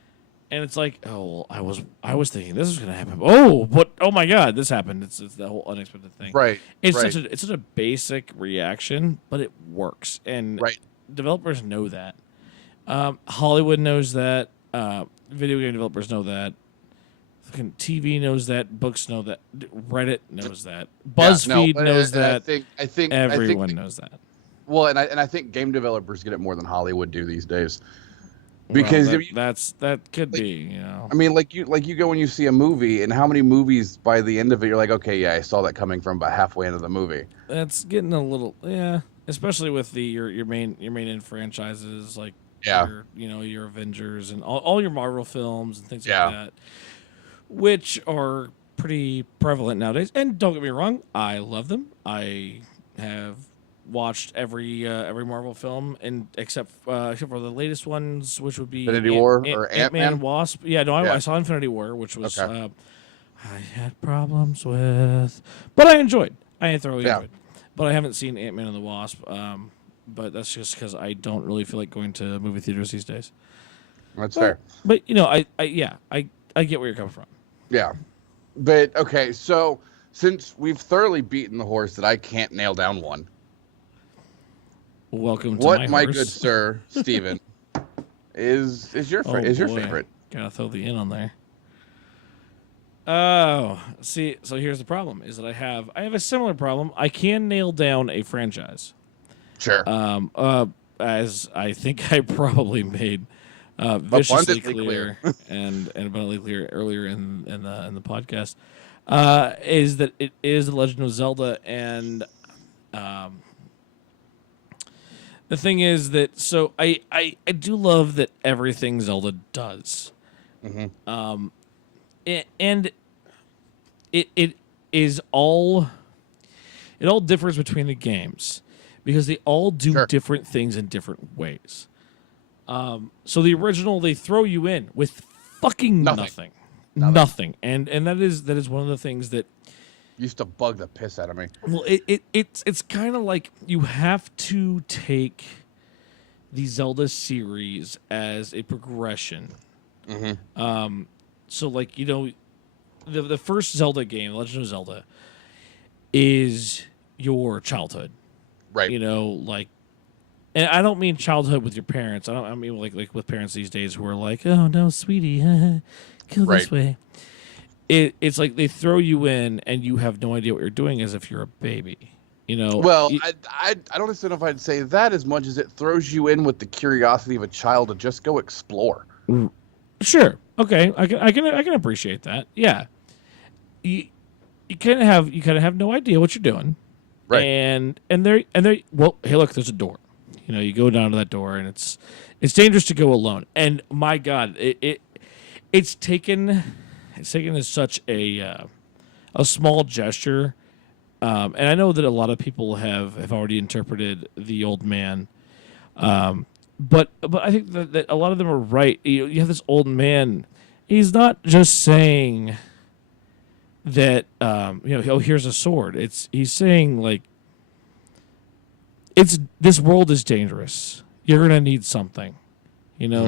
And it's like, oh, well, I was thinking this was going to happen. Oh my God, this happened. It's the whole unexpected thing. Right. It's such a basic reaction, but it works, and developers know that. Hollywood knows that. Video game developers know that. Fucking TV knows that. Books know that. Reddit knows that. BuzzFeed knows that. I think everyone knows that. Well, and I think game developers get it more than Hollywood do these days. Because that could be, I mean, like you go and you see a movie, and how many movies by the end of it you're like, okay, yeah, I saw that coming from about halfway into the movie. That's getting a little, especially with your main franchises like your Avengers and all your Marvel films and things like that, which are pretty prevalent nowadays. And don't get me wrong, I love them. I have watched every Marvel film, and except for the latest ones, which would be Infinity War or Ant-Man and Wasp. I saw Infinity War, which was I had problems with, but I enjoyed. I thoroughly enjoyed. But I haven't seen Ant-Man and the Wasp. But that's just because I don't really feel like going to movie theaters these days. That's fair. But I get where you're coming from. Yeah, but okay. So since we've thoroughly beaten the horse that I can't nail down one. Welcome to what my good sir, Steven, is your favorite? Gotta throw the in on there. Oh, see, so here's the problem: is that I have a similar problem. I can nail down a franchise. Sure. As I think I probably made viciously clear and abundantly clear earlier in the podcast, is that it is The Legend of Zelda, and the thing is that I do love that everything Zelda does, and it is all differs between the games because they all do different things in different ways. So the original, they throw you in with fucking nothing. And that is one of the things that used to bug the piss out of me. Well, it's kind of like you have to take the Zelda series as a progression. So like, the first Zelda game, Legend of Zelda, is your childhood. Right. Like, and I don't mean childhood with your parents. I mean like with parents these days who are like, oh no, sweetie, go this way. It's like they throw you in and you have no idea what you're doing as if you're a baby. Well, I don't understand if I'd say that as much as it throws you in with the curiosity of a child to just go explore. Sure. Okay. I can appreciate that. Yeah. You kind of have no idea what you're doing. Right. And they're well, hey, look, there's a door. You know, you go down to that door, and it's dangerous to go alone. And my God, it's taken as such a small gesture. And I know that a lot of people have already interpreted the old man. But I think that a lot of them are right. You have this old man. He's not just saying that, oh, here's a sword. He's saying, like, this world is dangerous. You're going to need something. You know,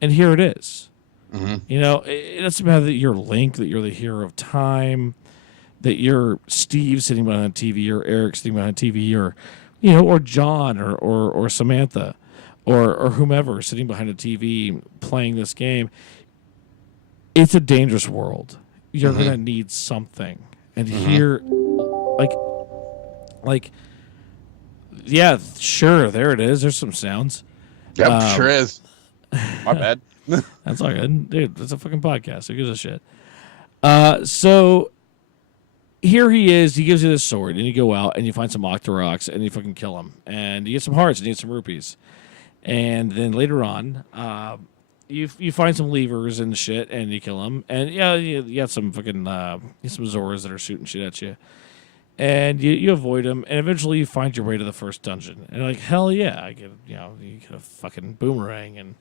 and here it is. Mm-hmm. You know, it doesn't matter that you're Link, that you're the hero of time, that you're Steve sitting behind the TV, or Eric sitting behind the TV, or, you know, or John, or Samantha, or whomever sitting behind a TV playing this game. It's a dangerous world. You're going to need something. And here, like, yeah, sure, there it is. There's some sounds. Yep, sure is. My bad. That's all good. Dude, it's a fucking podcast. Who gives a shit? So here he is. He gives you this sword, and you go out, and you find some Octoroks, and you fucking kill him. And you get some hearts, and you get some rupees. And then later on, you find some levers and shit, and you kill them. And yeah, you got some fucking some Zoras that are shooting shit at you. And you avoid them, and eventually you find your way to the first dungeon. And you're like, hell yeah, you get a fucking boomerang, and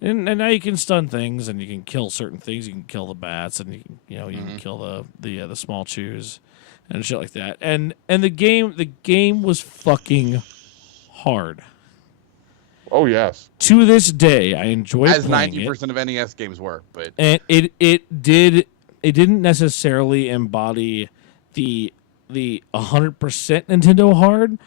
now you can stun things, and you can kill certain things. You can kill the bats, and you can kill the small chews, and shit like that. And the game was fucking hard. Oh yes. To this day, I enjoy as playing 90% of NES games were, but and it didn't necessarily embody the 100% Nintendo hard,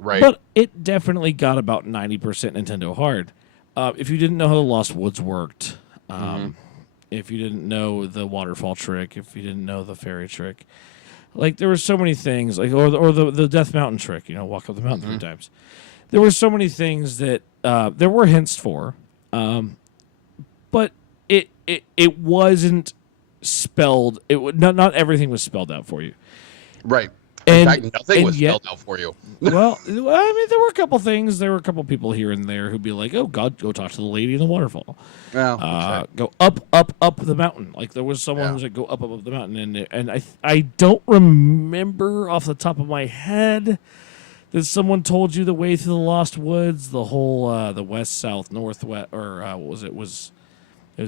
right? But it definitely got about 90% Nintendo hard. If you didn't know how the Lost Woods worked, if you didn't know the waterfall trick, if you didn't know the fairy trick, like there were so many things, like or the Death Mountain trick, walk up the mountain 3 times. There were so many things that there were hints for, but it wasn't spelled. Not everything was spelled out for you. Right. In fact, nothing was spelled out for you. well, I mean, there were a couple things. There were a couple people here and there who'd be like, "Oh God, go talk to the lady in the waterfall. Go up the mountain." Like there was someone who's like, "Go up the mountain," and I don't remember off the top of my head that someone told you the way through the Lost Woods, the whole the west, south, northwest, or what was it? It was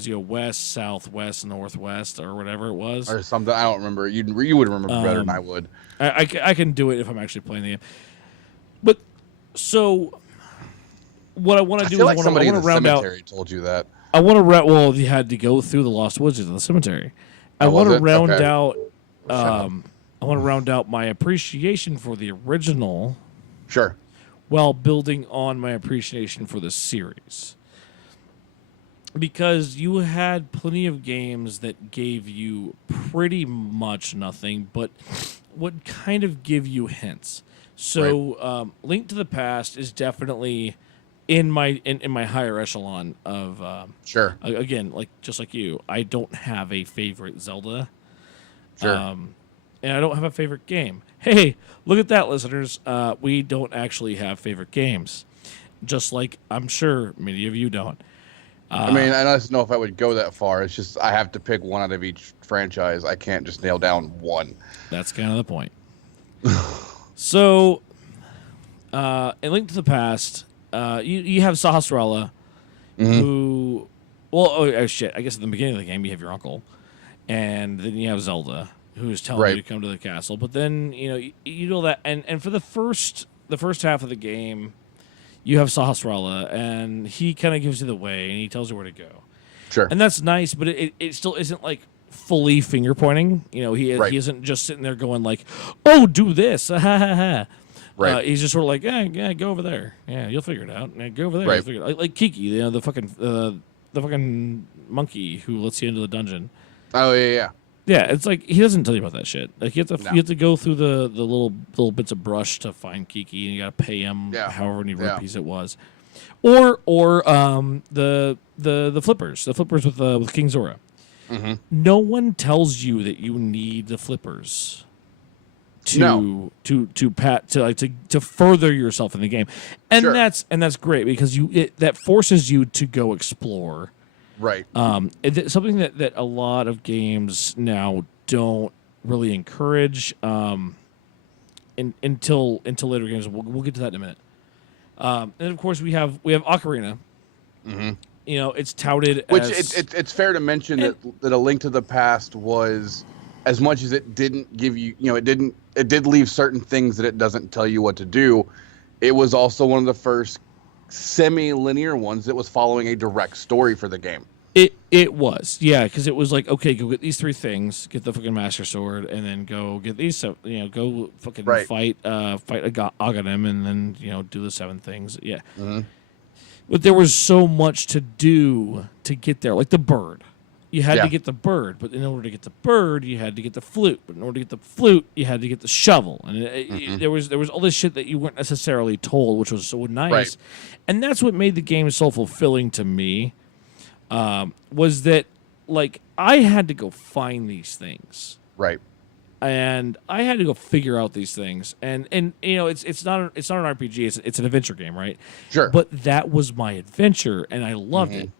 west, southwest, northwest, or whatever it was, or something. I don't remember. You would remember better than I would. I can do it if I'm actually playing the game. But so, what I want to do is I want to round out. Told you that. I want to well, you had to go through the Lost Woods to the cemetery. I want to round out. I want to round out my appreciation for the original. Sure. While building on my appreciation for the series. Because you had plenty of games that gave you pretty much nothing, but would kind of give you hints. So, Link to the Past is definitely in my higher echelon of. Sure. Again, just like you, I don't have a favorite Zelda. Sure. And I don't have a favorite game. Hey, look at that, listeners. We don't actually have favorite games, just like I'm sure many of you don't. I mean, I don't know if I would go that far. It's just I have to pick one out of each franchise. I can't just nail down one. That's kind of the point. So, in Link to the Past, you have Sahasrara, who, shit. I guess at the beginning of the game you have your uncle, and then you have Zelda, who is telling you to come to the castle. But then you do that, and for the first half of the game. You have Sahasrara, and he kind of gives you the way, and he tells you where to go. Sure. And that's nice, but it still isn't, like, fully finger-pointing. He isn't just sitting there going, like, oh, do this, ha, ha, ha. Right. He's just sort of like, yeah, go over there. Yeah, you'll figure it out. Yeah, go over there. Right. You'll figure it out. Like Kiki, the fucking monkey who lets you into the dungeon. Oh, yeah. Yeah, it's like he doesn't tell you about that shit. Like you have to go through the little bits of brush to find Kiki, and you got to pay him however many rupees it was, or the flippers with King Zora. No one tells you that you need the flippers to further yourself in the game, and Sure. that's great because that forces you to go explore. Right. Something that a lot of games now don't really encourage until later games. We'll get to that in a minute. And of course we have Ocarina. Mm-hmm. You know, it's touted Which as it's fair to mention that A Link to the Past was, as much as it didn't give you, it did leave certain things that it doesn't tell you what to do. It was also one of the first semi-linear ones that was following a direct story for the game. It was, yeah, because it was like, okay, go get these 3 things, get the fucking Master Sword, and then go get these, go fucking fight Aghanim, and then do the 7 things, yeah. Mm-hmm. But there was so much to do to get there, like the bird. You had to get the bird, but in order to get the bird, you had to get the flute. But in order to get the flute, you had to get the shovel, and there was all this shit that you weren't necessarily told, which was so nice, Right. And that's what made the game so fulfilling to me. Was that like I had to go find these things, Right. and I had to go figure out these things, and it's not an RPG, it's an adventure game, right? Sure. But that was my adventure, and I loved it.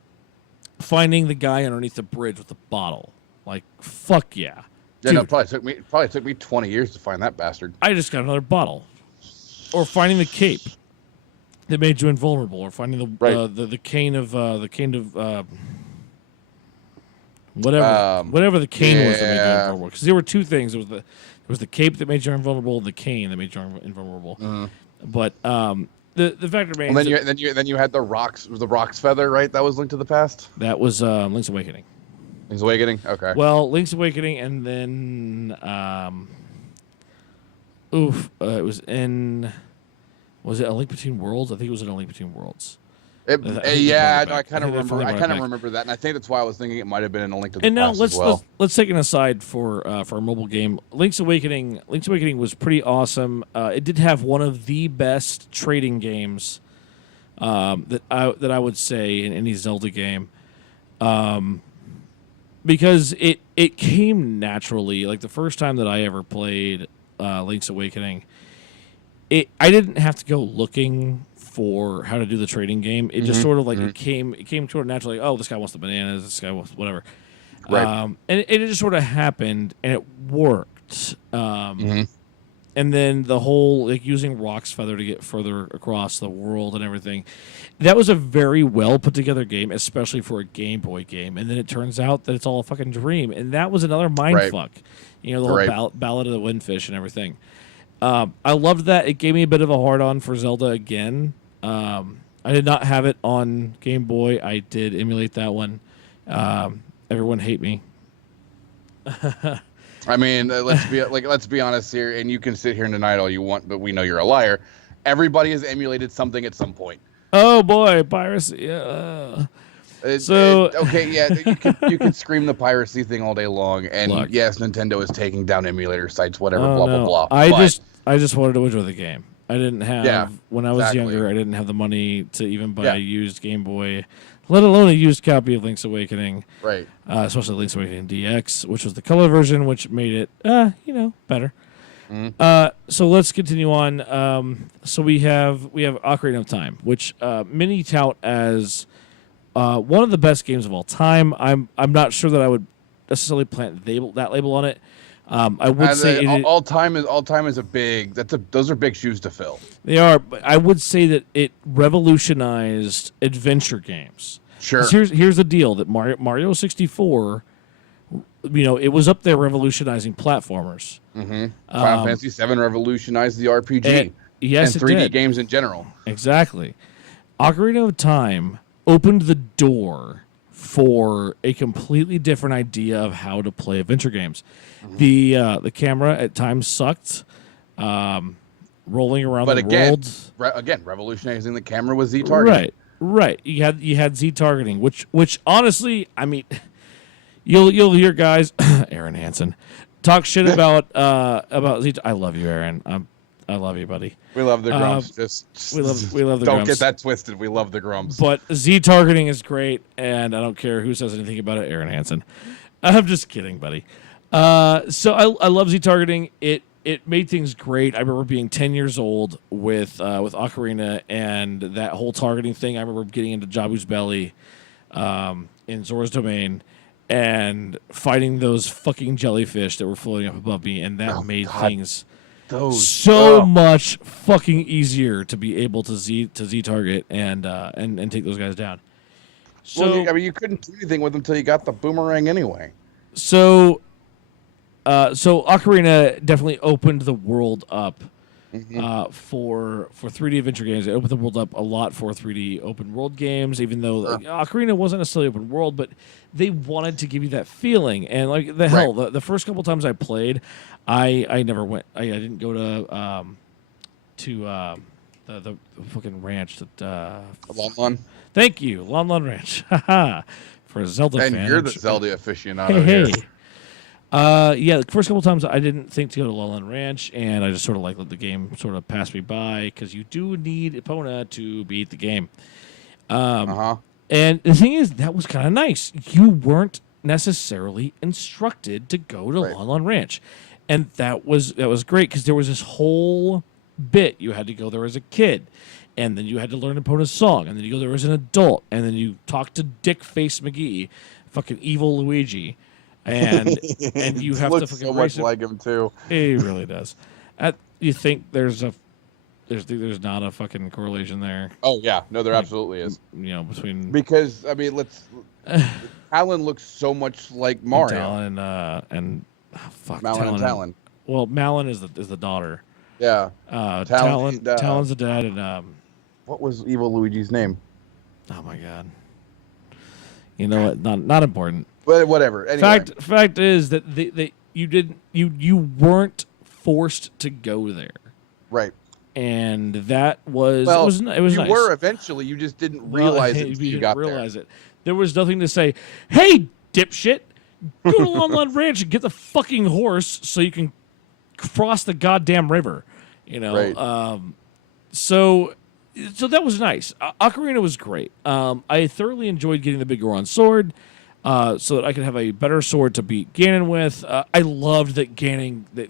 Finding the guy underneath the bridge with the bottle, like fuck yeah. Yeah, Dude, no, it probably took me 20 years to find that bastard. I just got another bottle, or finding the cape that made you invulnerable, or finding the cane of whatever the cane was that made you invulnerable. Because there were 2 things. There was the cape that made you invulnerable, and the cane that made you invulnerable. But the fact remains. Well, then you had the roc's feather, right? That was Link to the Past. That was Link's Awakening. Link's Awakening. Okay. Well, Link's Awakening, and then it was in. Was it A Link Between Worlds? I think it was in A Link Between Worlds. I kind of remember that, and I think that's why I was thinking it might have been in A Link to the Past as well. let's take an aside for a mobile game. Link's Awakening was pretty awesome. It did have one of the best trading games that I would say in any Zelda game, because it came naturally. Like the first time that I ever played Link's Awakening, I didn't have to go looking for how to do the trading game. It just sort of like it came sort of naturally. Like, oh, this guy wants the bananas. This guy wants whatever. Right. And it just sort of happened, and it worked. And then the whole like using Rock's Feather to get further across the world and everything. That was a very well put together game, especially for a Game Boy game. And then it turns out that it's all a fucking dream, and that was another mind fuck. The whole Ballad of the Windfish and everything. I loved that. It gave me a bit of a hard-on for Zelda again. I did not have it on Game Boy. I did emulate that one. Everyone hate me. I mean, let's be honest here, and you can sit here and deny it all you want, but we know you're a liar. Everybody has emulated something at some point. Oh boy, piracy. You can scream the piracy thing all day long, and Look. yes, Nintendo is taking down emulator sites, whatever, blah no. blah blah. I just wanted to enjoy the game. I didn't have when I was exactly. younger. I didn't have the money to even buy a used Game Boy, let alone a used copy of Link's Awakening. Right. Especially Link's Awakening DX, which was the color version, which made it better. So let's continue on. So we have Ocarina of Time, which many tout as one of the best games of all time. I'm not sure that I would necessarily plant that label on it. I would say all time is a big. Those are big shoes to fill. They are, but I would say that it revolutionized adventure games. Sure. Here's the deal: that Mario 64, it was up there revolutionizing platformers. Final Fantasy VII revolutionized the RPG. And 3D games in general. Exactly. Ocarina of Time opened the door for a completely different idea of how to play adventure games. The camera at times sucked, rolling around the world. Again, revolutionizing the camera with Z targeting. Right. You had Z targeting, which honestly, I mean, you'll hear guys, Aaron Hansen, talk shit about Z. I love you, Aaron. I love you, buddy. We love the Grumps. We love the Grumps. Don't get that twisted. We love the Grumps. But Z targeting is great, and I don't care who says anything about it. Aaron Hansen. I'm just kidding, buddy. So I love Z targeting. It it made things great. I remember being 10 years old with Ocarina and that whole targeting thing. I remember getting into Jabu's belly in Zora's Domain and fighting those fucking jellyfish that were floating up above me, and that made things so much fucking easier to be able to Z target and take those guys down. So well, I mean, you couldn't do anything with them until you got the boomerang anyway. So Ocarina definitely opened the world up for 3D adventure games. It opened the world up a lot for 3D open world games, even though Ocarina wasn't necessarily open world, but they wanted to give you that feeling. And like the first couple times I played, I never went. I didn't go to the fucking ranch that Lon Lon. Thank you, Lon Lon Ranch. For a Zelda fan. And you're the Zelda aficionado hey. here. Yeah, the first couple times I didn't think to go to Lon Lon Ranch, and I just sort of like let the game sort of pass me by because you do need Epona to beat the game. And the thing is, that was kind of nice. You weren't necessarily instructed to go to Lon Lon Ranch, and that was great because there was this whole bit you had to go there as a kid. And then you had to learn Epona's song, and then you go there as an adult, and then you talk to Dick Face McGee, fucking evil Luigi, and you have to fucking so much like him too. He really does. You think there's not a fucking correlation there? Oh yeah, no, there absolutely is. You know, between because I mean, Talon looks so much like Mario. Talon and Talon. Well, Malon is the daughter. Yeah. Talon's the dad, and what was evil Luigi's name? Oh my god. You know what? Not important. But whatever. Anyway. Fact is that you weren't forced to go there. Right. And that was it was you nice. were eventually. You just didn't realize it until you got there. There was nothing to say. Hey, dipshit, go to Lon Lon Ranch and get the fucking horse so you can cross the goddamn river. You know. Right. So that was nice. Ocarina was great. I thoroughly enjoyed getting the Big Goron sword, so that I could have a better sword to beat Ganon with. I loved that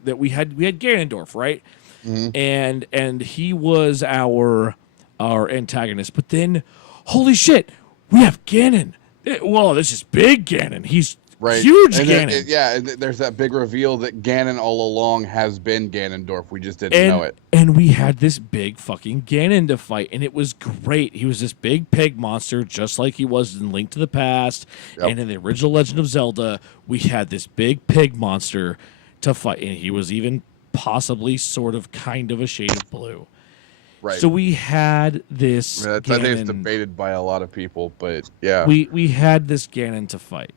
that we had Ganondorf, right? Mm-hmm. And he was our antagonist. But then, holy shit, we have Ganon. Whoa, this is big Ganon. He's huge Ganon. And there's that big reveal that Ganon all along has been Ganondorf. We just didn't know it. And we had this big fucking Ganon to fight, and it was great. He was this big pig monster, just like he was in Link to the Past, and in the original Legend of Zelda. We had this big pig monster to fight, and he was even possibly sort of kind of a shade of blue. Right. So we had this. I think it's debated by a lot of people, but yeah, we had this Ganon to fight.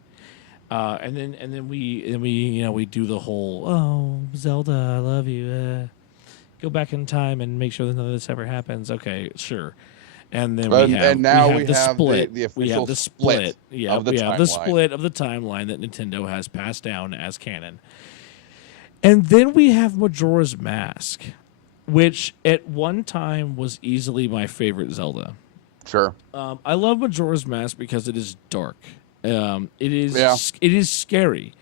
And then we do the whole Zelda, I love you. Go back in time and make sure that none of this ever happens. Okay, sure. And then we have the split. We have the split. Yeah, we have the split of the timeline that Nintendo has passed down as canon. And then we have Majora's Mask, which at one time was easily my favorite Zelda. Sure. I love Majora's Mask because it is dark. It is scary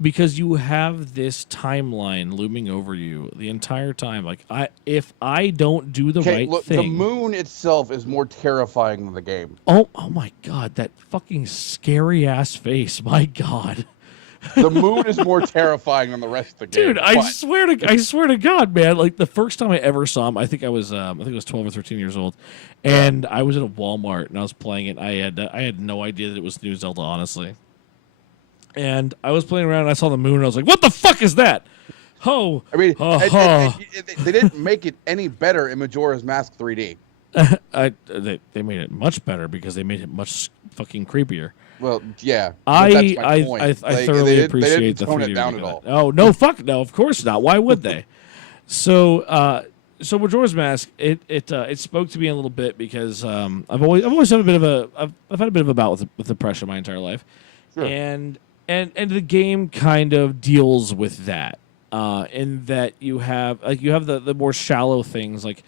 because you have this timeline looming over you the entire time. Like if I don't do the right thing, the moon itself is more terrifying than the game. Oh my god, that fucking scary ass face! My god. The moon is more terrifying than the rest of the game. Dude, I swear to God, man! Like the first time I ever saw him, I think I was 12 or 13 years old, and I was at a Walmart and I was playing it. I had no idea that it was new Zelda, honestly. And I was playing around and I saw the moon and I was like, "What the fuck is that?" Oh, I mean, they didn't make it any better in Majora's Mask 3D. They made it much better because they made it much fucking creepier. Well, yeah. I thoroughly appreciate the 3D down at all. Oh no, fuck no, of course not. Why would they? So Majora's Mask, it spoke to me a little bit because I've always had a bit of a bout with depression my entire life, sure. and the game kind of deals with that, in that you have the more shallow things like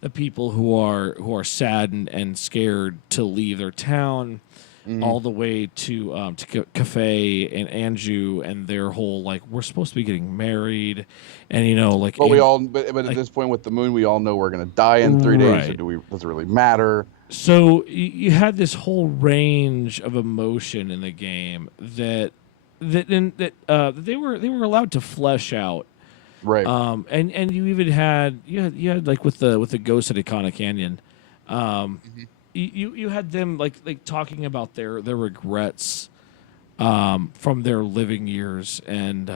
the people who are sad and scared to leave their town. all the way to Cafe and Anju and their whole like we're supposed to be getting married, and like. But but at this point with the moon, we all know we're gonna die in 3 days. So does it really matter? So you had this whole range of emotion in the game that they were allowed to flesh out. Right. And you even had like with the ghost at Ikana Canyon, you had them like talking about their regrets from their living years and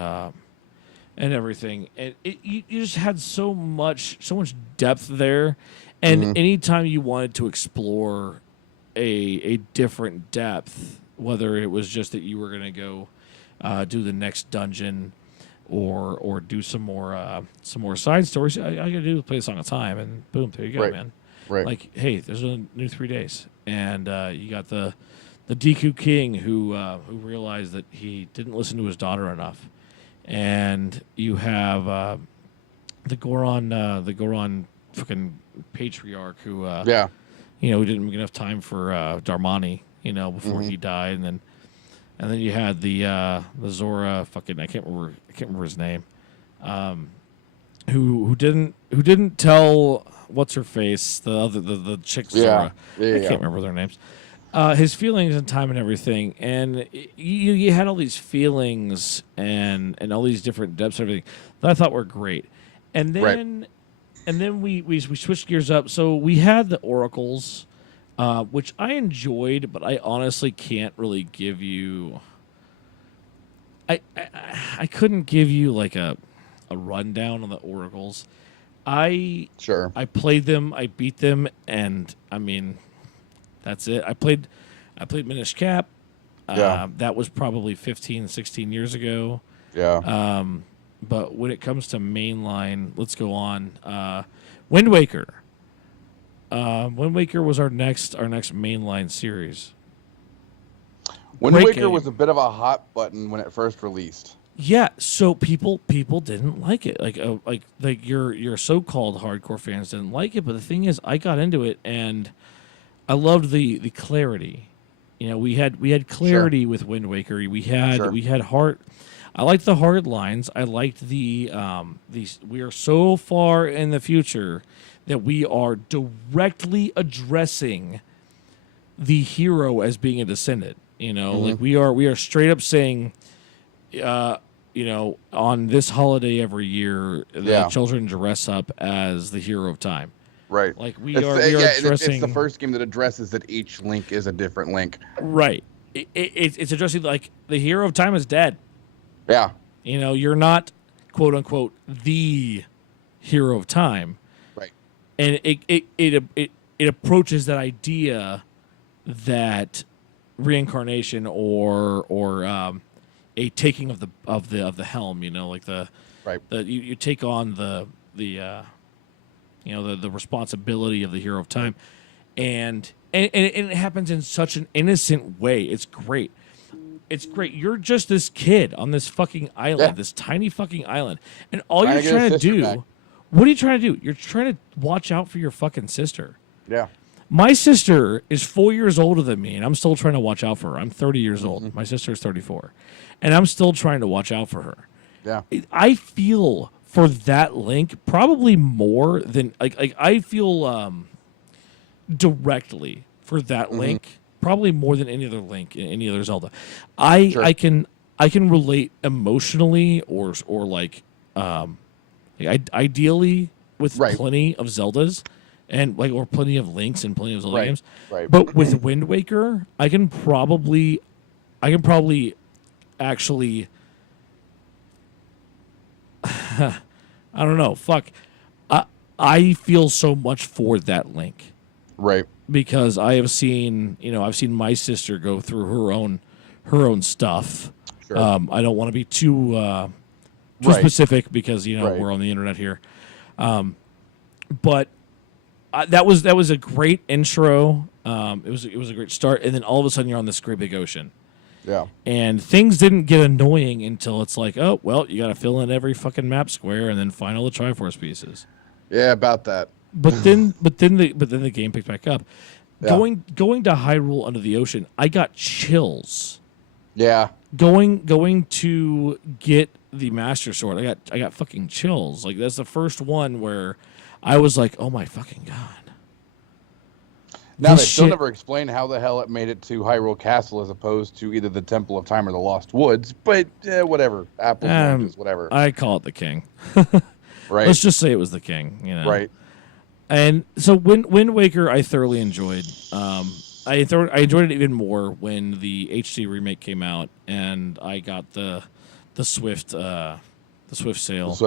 everything, and you just had so much depth there, and anytime you wanted to explore a different depth, whether it was just that you were gonna go do the next dungeon. Or do some more side stories. I gotta do play a Song of Time, and boom, there you go, man. Right. Like, hey, there's a new 3 days, and you got the Deku King who realized that he didn't listen to his daughter enough, and you have the Goron fucking patriarch who who didn't make enough time for Darmani before he died, and then you had the Zora fucking I can't remember his name, who didn't tell what's her face the chick Zora. I can't remember their names. His feelings and time and everything, and you had all these feelings and all these different depths and everything that I thought were great, and then we switched gears up. So we had the oracles. Which I enjoyed, but I honestly can't really give you. I couldn't give you like a rundown on the oracles. I played them, I beat them, and I mean, that's it. I played Minish Cap. That was probably 15, 16 years ago. Yeah. But when it comes to mainline, let's go on. Wind Waker. Wind Waker was our next mainline series. Wind Waker was a bit of a hot button when it first released. Yeah, so people didn't like it. Like your so-called hardcore fans didn't like it, but the thing is, I got into it and I loved the clarity. We had clarity with Wind Waker. We had heart. I liked the hard lines. I liked the we are so far in the future that we are directly addressing the hero as being a descendant. Like we are straight up saying, on this holiday every year, the children dress up as the hero of time. Right. Like we are addressing. It's the first game that addresses that each Link is a different Link. Right. It's addressing like the hero of time is dead. Yeah. You're not quote unquote the hero of time. Right. And it approaches that idea that reincarnation or a taking of the helm, like you take on the responsibility of the hero of time, and it happens in such an innocent way. It's great. You're just this kid on this fucking island, this tiny fucking island, and all you're trying to do. What are you trying to do? You're trying to watch out for your fucking sister. Yeah. My sister is 4 years older than me, and I'm still trying to watch out for her. I'm 30 years old. My sister is 34, and I'm still trying to watch out for her. Yeah. I feel for that Link probably more than like I feel directly for that Link probably more than any other Link in any other Zelda. I can relate emotionally or like ideally with plenty of Zeldas. And or plenty of Links and plenty of Zelda games. Right. But with Wind Waker, I can probably actually I don't know. Fuck. I feel so much for that Link. Right. Because I have seen, I've seen my sister go through her own stuff. Sure. I don't want to be too specific because we're on the internet here. But that was a great intro. It was a great start, and then all of a sudden you're on this great big ocean. Yeah. And things didn't get annoying until it's like, oh well, you got to fill in every fucking map square and then find all the Triforce pieces. Yeah, about that. But then the game picked back up. going to Hyrule Under the Ocean, I got chills. Yeah. Going to get the Master Sword, I got fucking chills. Like that's the first one where I was like, oh my fucking god. Now, they still never explain how the hell it made it to Hyrule Castle as opposed to either the Temple of Time or the Lost Woods, but whatever. Apples and oranges, whatever. I call it the king. Right. Let's just say it was the king, you know. Right. And so Wind Waker I thoroughly enjoyed. I enjoyed it even more when the HD remake came out and I got the Swift sale. The Swift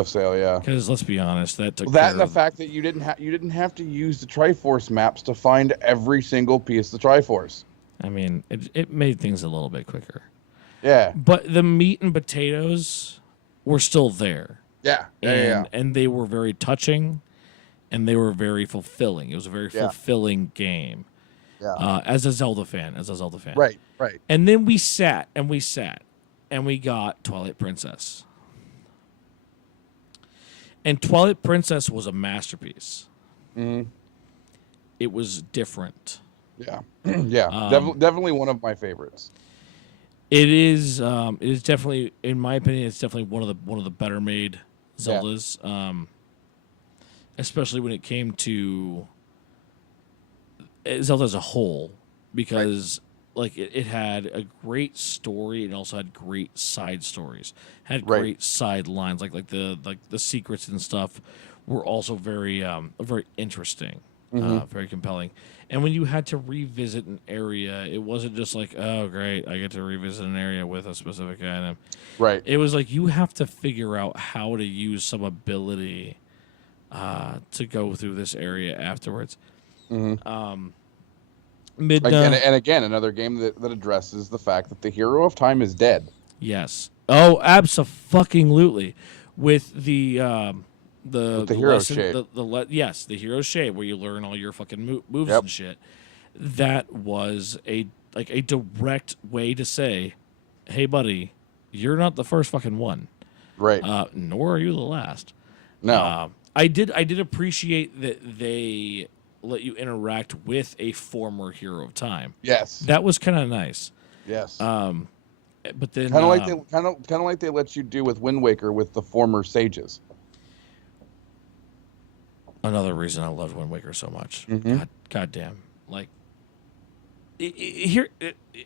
sale, yeah. Because let's be honest, that took that and the fact that you didn't have to use the Triforce maps to find every single piece of the Triforce. I mean, it made things a little bit quicker. Yeah. But the meat and potatoes were still there. Yeah. And they were very touching, and they were very fulfilling. It was a very fulfilling game. Yeah. As a Zelda fan. Right. And then we sat, and we got Twilight Princess. And Twilight Princess was a masterpiece. Mm-hmm. It was different. Yeah. Yeah. Definitely one of my favorites. It is definitely, in my opinion, it's definitely one of the better made Zeldas. Yeah. Especially when it came to Zelda as a whole, because like it had a great story and also had great side stories, had great side lines, like the secrets and stuff were also very interesting, very compelling. And when you had to revisit an area, it wasn't just like, oh great, I get to revisit an area with a specific item. Right. It was like you have to figure out how to use some ability to go through this area afterwards. Mm-hmm. Midna, and again, another game that addresses the fact that the hero of time is dead. Yes. Oh, abso-fucking-lutely. With the hero shape. The hero shape where you learn all your fucking moves and shit. That was a direct way to say, hey buddy, you're not the first fucking one. Right. Nor are you the last. No. I did appreciate that they let you interact with a former hero of time. Yes. That was kind of nice. Yes. But then kind of like they let you do with Wind Waker with the former sages. Another reason I loved Wind Waker so much. Mm-hmm. God damn. Like here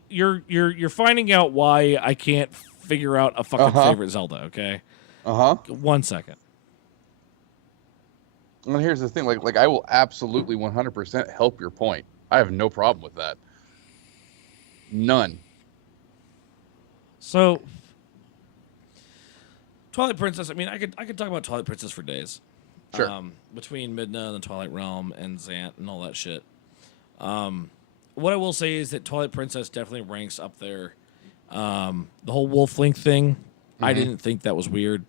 you're finding out why I can't figure out a fucking favorite Zelda, okay? 1 second. And here's the thing, like I will absolutely 100% help your point. I have no problem with that. None. So, Twilight Princess. I mean, I could talk about Twilight Princess for days. Sure. Between Midna and the Twilight Realm and Zant and all that shit. What I will say is that Twilight Princess definitely ranks up there. The whole Wolf Link thing, I didn't think that was weird.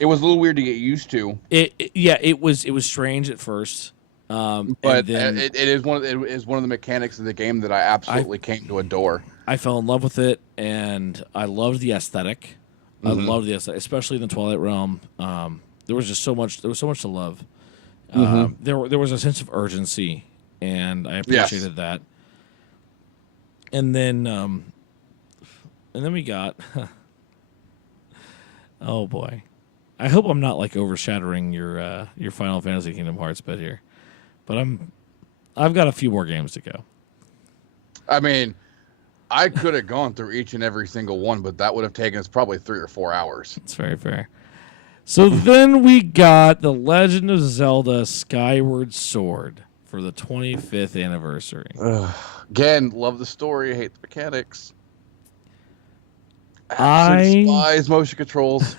It was a little weird to get used to. It was strange at first. But then, it is one of the mechanics of the game that I absolutely came to adore. I fell in love with it, and I loved the aesthetic. I loved the aesthetic, especially in the Twilight Realm. There was just so much. There was so much to love. There was a sense of urgency, and I appreciated that. And then we got. Oh boy, I hope I'm not like overshadowing your Final Fantasy Kingdom Hearts bit here, but I've got a few more games to go. I mean, I could have gone through each and every single one, but that would have taken us probably 3 or 4 hours. That's very fair. So then we got The Legend of Zelda Skyward Sword for the 25th anniversary. Again, love the story, hate the mechanics. I despise motion controls.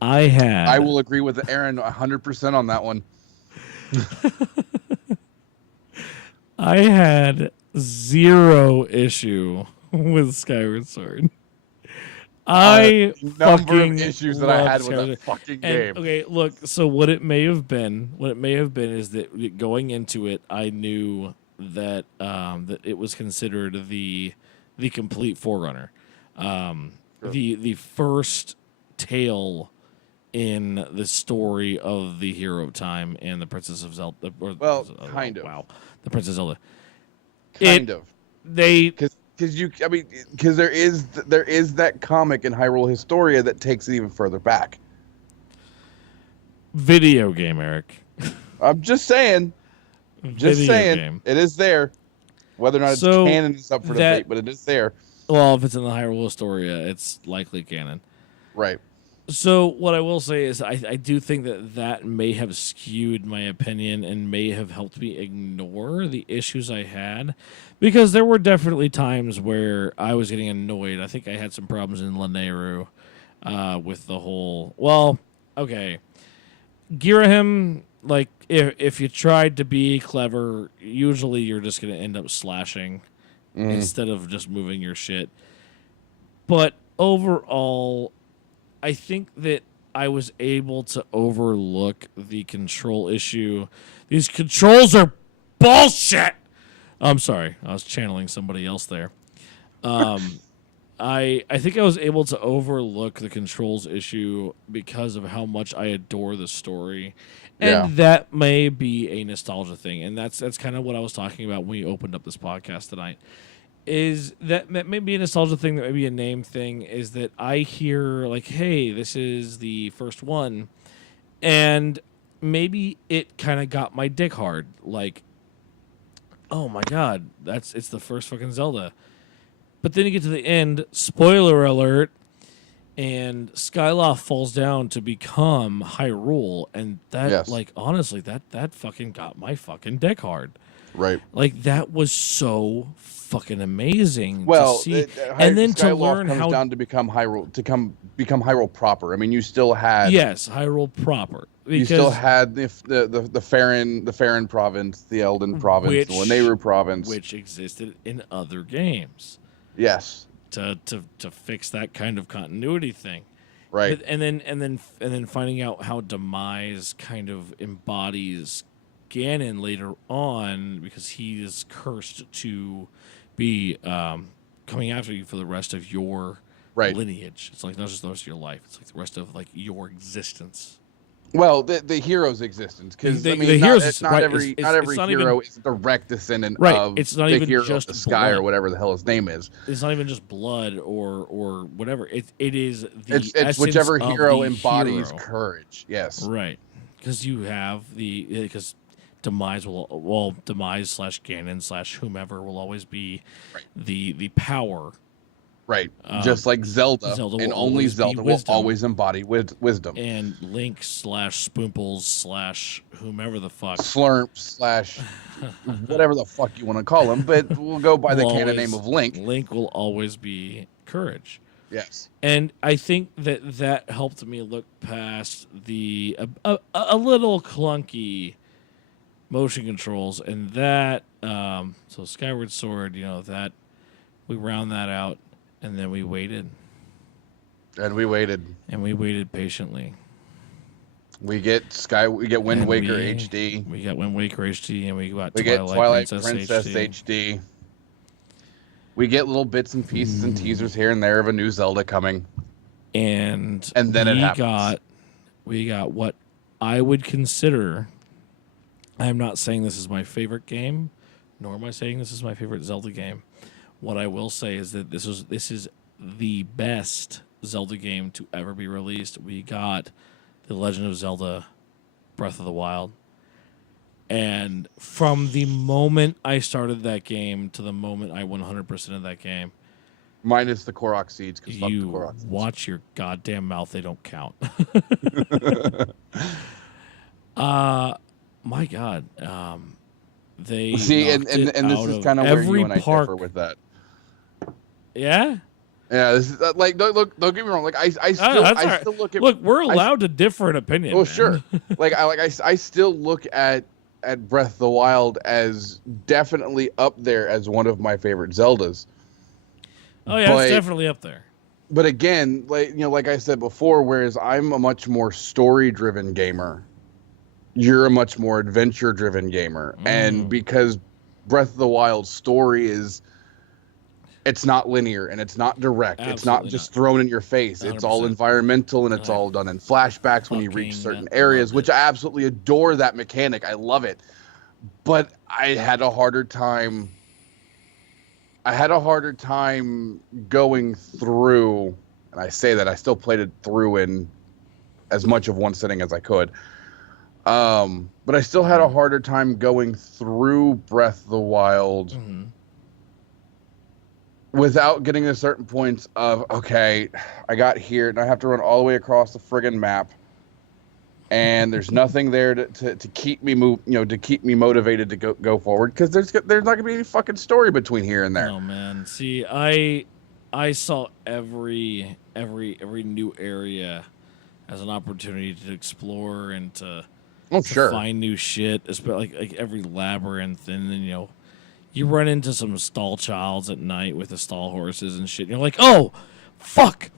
I will agree with Aaron 100% on that one. I had zero issue with Skyward Sword. Number of issues that I had with that fucking game. Okay, look. So what it may have been is that going into it, I knew that that it was considered the complete forerunner, the first tale in the story of the Hero of Time and the Princess of Zelda. Well, kind of. Wow, the Princess Zelda. Kind of. They because there is that comic in Hyrule Historia that takes it even further back. Video game, Eric. I'm just saying. Game. It is there. Whether or not it's canon is up for debate, but it is there. Well, if it's in the Hyrule Historia, it's likely canon. Right. So what I will say is I do think that may have skewed my opinion and may have helped me ignore the issues I had, because there were definitely times where I was getting annoyed. I think I had some problems in Lanayru with the whole... Well, okay. Girahim, like, if you tried to be clever, usually you're just going to end up slashing instead of just moving your shit. But overall, I think that I was able to overlook the control issue. These controls are bullshit! I'm sorry. I was channeling somebody else there. I think I was able to overlook the controls issue because of how much I adore the story. And that may be a nostalgia thing. And that's kind of what I was talking about when we opened up this podcast tonight. Is that may be a nostalgia thing, that may be a name thing, is that I hear, like, hey, this is the first one. And maybe it kind of got my dick hard. Like, oh my God, it's the first fucking Zelda. But then you get to the end, spoiler alert, and Skyloft falls down to become Hyrule, and that, like, honestly, that fucking got my fucking dick hard. Right. Like, that was so fucking amazing to see. And then to learn comes how down to become Hyrule, become Hyrule proper. I mean, you still had Hyrule proper. You still had the Faron province, the Elden province, the Lanayru province, which existed in other games. Yes. To fix that kind of continuity thing. Right. But, and then finding out how Demise kind of embodies Ganon later on, because he is cursed to be coming after you for the rest of your lineage. It's like not just the rest of your life. It's like the rest of, like, your existence. Well, the hero's existence, because I mean, not every hero is a direct descendant of it's not the even hero just of the sky blood. or whatever the hell his name is. It's not even just blood or whatever. It is the it's whichever of hero the embodies hero. Courage. Yes, right. Because you have because Demise Demise / Ganon / whomever will always be the power. Right, just like Zelda and only Zelda will always embody wisdom. And Link / Spoomples / whomever the fuck. Slurp / whatever the fuck you want to call him, but we'll go by the canon name of Link. Link will always be Courage. Yes. And I think that helped me look past the a little clunky motion controls, and that so Skyward Sword, that we round that out. And then we waited. And we waited. And we waited patiently. We get Wind Waker HD. We got Wind Waker HD, and we got Twilight Princess HD. We get little bits and pieces and teasers here and there of a new Zelda coming. And then it happens. We got what I would consider. I'm not saying this is my favorite game, nor am I saying this is my favorite Zelda game. What I will say is that this is the best Zelda game to ever be released. We got The Legend of Zelda Breath of the Wild. And from the moment I started that game to the moment I 100% of that game. Minus the Korok seeds. You watch your goddamn mouth. They don't count. My God. They see, and this is kind of where you and I differ with that. Yeah. Yeah, this is like don't get me wrong. Like I still look at. Look, we're allowed to differ in opinion. Well, sure. I still look at Breath of the Wild as definitely up there as one of my favorite Zeldas. Oh yeah, it's definitely up there. But again, like I said before, whereas I'm a much more story-driven gamer, you're a much more adventure-driven gamer, and because Breath of the Wild story is it's not linear and it's not direct. It's not Absolutely just not. thrown in your face. It's all 100%. environmental and it's I all done in flashbacks when you reach fucking certain areas, loved which it. I absolutely adore that mechanic. I love it. But I had a harder time going through, and I say that I still played it through in as much of one sitting as I could. But I still had a harder time going through Breath of the Wild Mm-hmm. without getting to certain points of, okay, I got here and I have to run all the way across the friggin' map, and there's nothing there to keep me to keep me motivated to go forward, because there's not gonna be any fucking story between here and there. Oh man, see, I saw every new area as an opportunity to explore and to Sure. find new shit, especially like every labyrinth, and then you run into some stall childs at night with the stall horses and shit. And you're like, oh, fuck!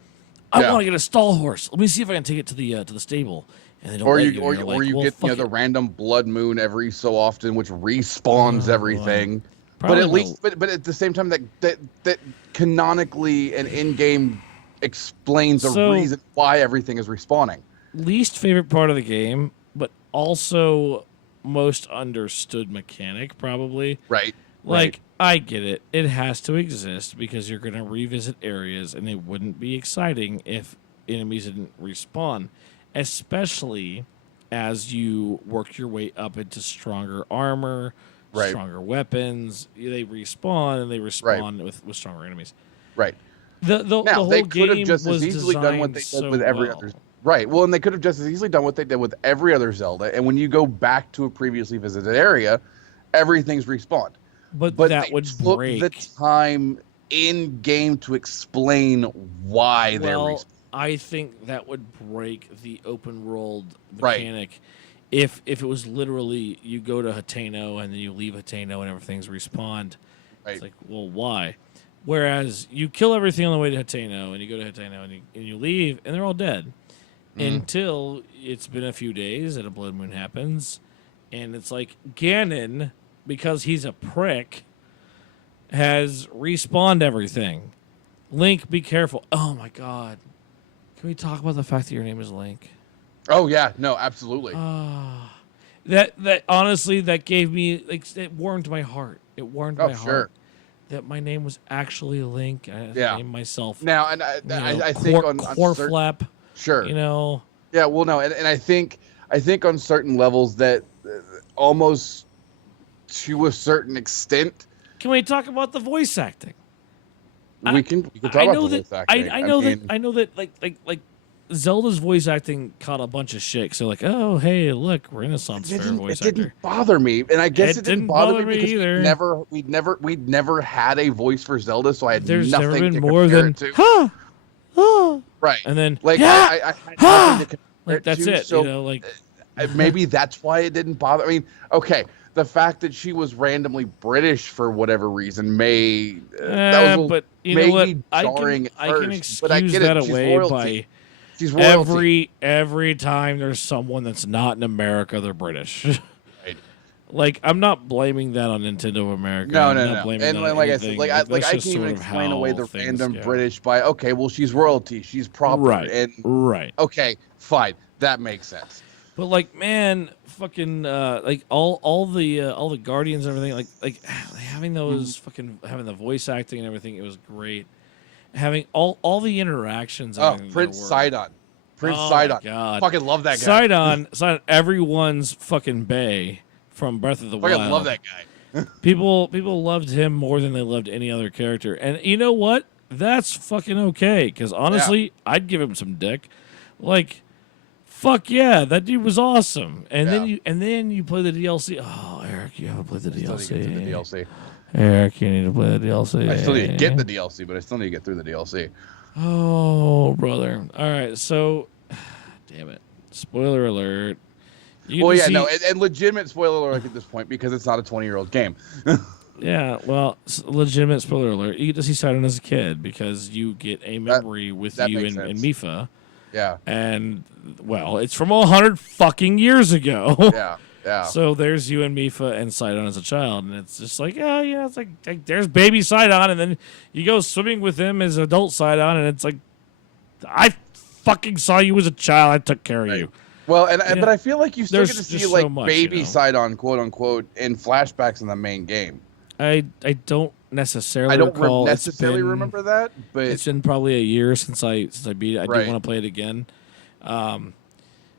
I want to get a stall horse. Let me see if I can take it to the stable. And they don't let you. Or you get the random blood moon every so often, which respawns everything. But at least, but at the same time, that canonically and in game explains the reason why everything is respawning. Least favorite part of the game, but also most understood mechanic, probably. Right. Like, I get it. It has to exist because you're going to revisit areas, and it wouldn't be exciting if enemies didn't respawn, especially as you work your way up into stronger armor, stronger weapons. They respawn, and they respawn with stronger enemies. Right. The whole they could have game just as was easily done what they did with every well. other. Right. Well, and they could have just as easily done what they did with every other Zelda. And when you go back to a previously visited area, everything's respawned. But that would took break the time in game to explain why they're respawned. I think that would break the open world mechanic. If it was literally you go to Hateno and then you leave Hateno and everything's respawned. Right. It's like, well, why? Whereas you kill everything on the way to Hateno and you go to Hateno and you leave and they're all dead until it's been a few days and a blood moon happens, and it's like Ganon, because he's a prick, has respawned everything. Link, be careful. Oh my god. Can we talk about the fact that your name is Link? Oh yeah, no, absolutely. That honestly, that gave me, like, it warmed my heart. It warmed my sure. heart that my name was actually Link. I named myself now, and I think on Corflap. Sure. Yeah, well, no, and I think on certain levels that almost to a certain extent. Can we talk about the voice acting? We can talk about the voice acting. I know that like Zelda's voice acting caught a bunch of shit. So like, oh hey, look, Renaissance fair voice actor. It didn't bother me, and I guess it didn't bother me because either. we'd never had a voice for Zelda, so I had There's nothing never been to more compare than it to. Right, and then like I had nothing to compare like that's to, it. So like maybe that's why it didn't bother. I mean, okay. The fact that she was randomly British for whatever reason that was but you know what? jarring I at can first, excuse but I get that it. She's away royalty. by She's royalty. every time there's someone that's not in America, they're British. Right. Like, I'm not blaming that on Nintendo of America. No. And like I said, I can't even explain away the random British by, okay, well, she's royalty, she's proper, right. Okay, fine, that makes sense. But like, man, fucking like all the Guardians and everything, like having those having the voice acting and everything, it was great. Having all the interactions. Prince Sidon. Sidon. God. Fucking love that guy. Sidon, everyone's fucking bae from Breath of the Wild. Fucking love that guy. People loved him more than they loved any other character. And you know what? That's fucking okay. Because honestly, I'd give him some dick. Like, fuck yeah, that dude was awesome. And then you play the DLC. Oh, Eric, you haven't played the DLC. Eric, you need to play the DLC. I still need to get the DLC, but I still need to get through the DLC. Oh, brother. All right, so, damn it. Spoiler alert. And legitimate spoiler alert at this point because it's not a 20-year-old game. Yeah, well, legitimate spoiler alert. You get to see Sidon as a kid because you get a memory with you and Mipha. Yeah. And, well, it's from 100 fucking years ago. Yeah. Yeah. So there's you and Mifa and Sidon as a child, and it's just like, yeah, it's like there's baby Sidon, and then you go swimming with him as adult Sidon, and it's like, I fucking saw you as a child. I took care of you. Well, but I feel like you still There's get to see just like so much, baby Sidon, quote unquote, in flashbacks in the main game. I don't necessarily. I don't recall. necessarily remember that, but it's been probably a year since I beat it. I Right. do want to play it again.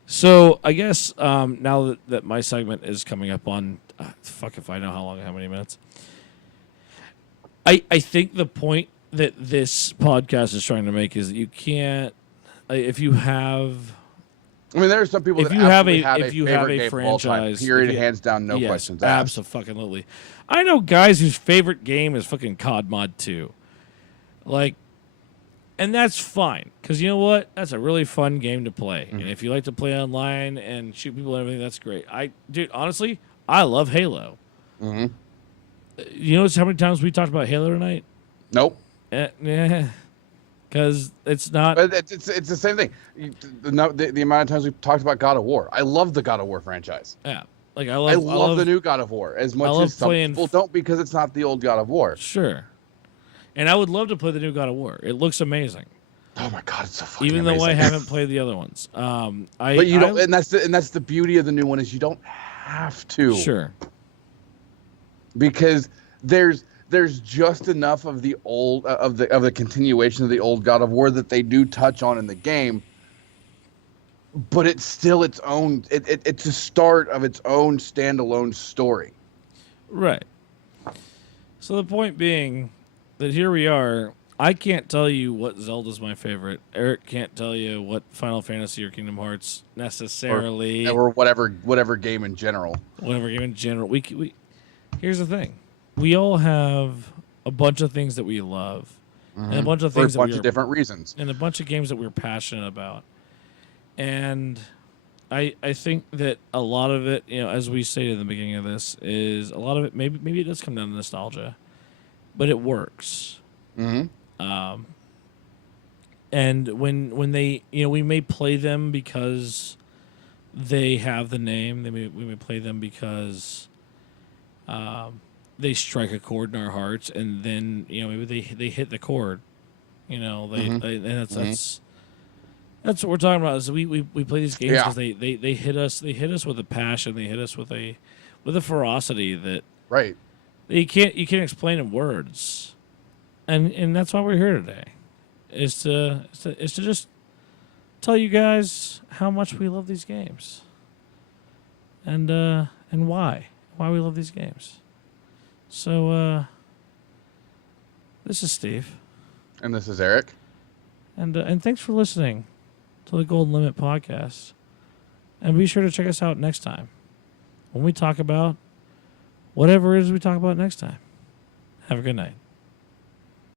So I guess now that my segment is coming up on, fuck if I know how many minutes. I think the point that this podcast is trying to make is that you can't, if you have. I mean, there are some people If that you have a favorite game of all time, franchise, period, hands down, no questions asked. Absolutely. I know guys whose favorite game is fucking COD Mod 2. Like, and that's fine, because you know what? That's a really fun game to play. Mm-hmm. And if you like to play online and shoot people and everything, that's great. Dude, honestly, I love Halo. Mm-hmm. You notice how many times we talked about Halo tonight? Nope. Yeah. Because it's not. But it's the same thing. The amount of times we've talked about God of War. I love the God of War franchise. Yeah. Like, I love the new God of War as much as some people don't, because it's not the old God of War. Sure. And I would love to play the new God of War. It looks amazing. Oh my god, it's so fucking Even amazing. though I haven't played the other ones. But you don't, and that's the beauty of the new one, is you don't have to. Sure. Because there's just enough of the old of the continuation of the old God of War that they do touch on in the game, but it's still its own. It's a start of its own standalone story. Right. So the point being that here we are. I can't tell you what Zelda's my favorite. Eric can't tell you what Final Fantasy or Kingdom Hearts necessarily, or whatever game in general. Whatever game in general. We here's the thing. We all have a bunch of things that we love, and a bunch of things for a bunch of different reasons, and a bunch of games that we're passionate about. And I think that a lot of it, as we stated in the beginning of this, is a lot of it. Maybe it does come down to nostalgia, but it works. Mm-hmm. And when they, we may play them because they have the name. We may play them because they strike a chord in our hearts, and then maybe they hit the chord. And that's what we're talking about. Is we play these games because they hit us. They hit us with a passion. They hit us with a ferocity that you can't explain in words. And that's why we're here today, is to just tell you guys how much we love these games, and why we love these games. So this is Steve, and this is Eric, and thanks for listening to the Golden Limit podcast, and be sure to check us out next time when we talk about whatever it is we talk about next time. Have a good night.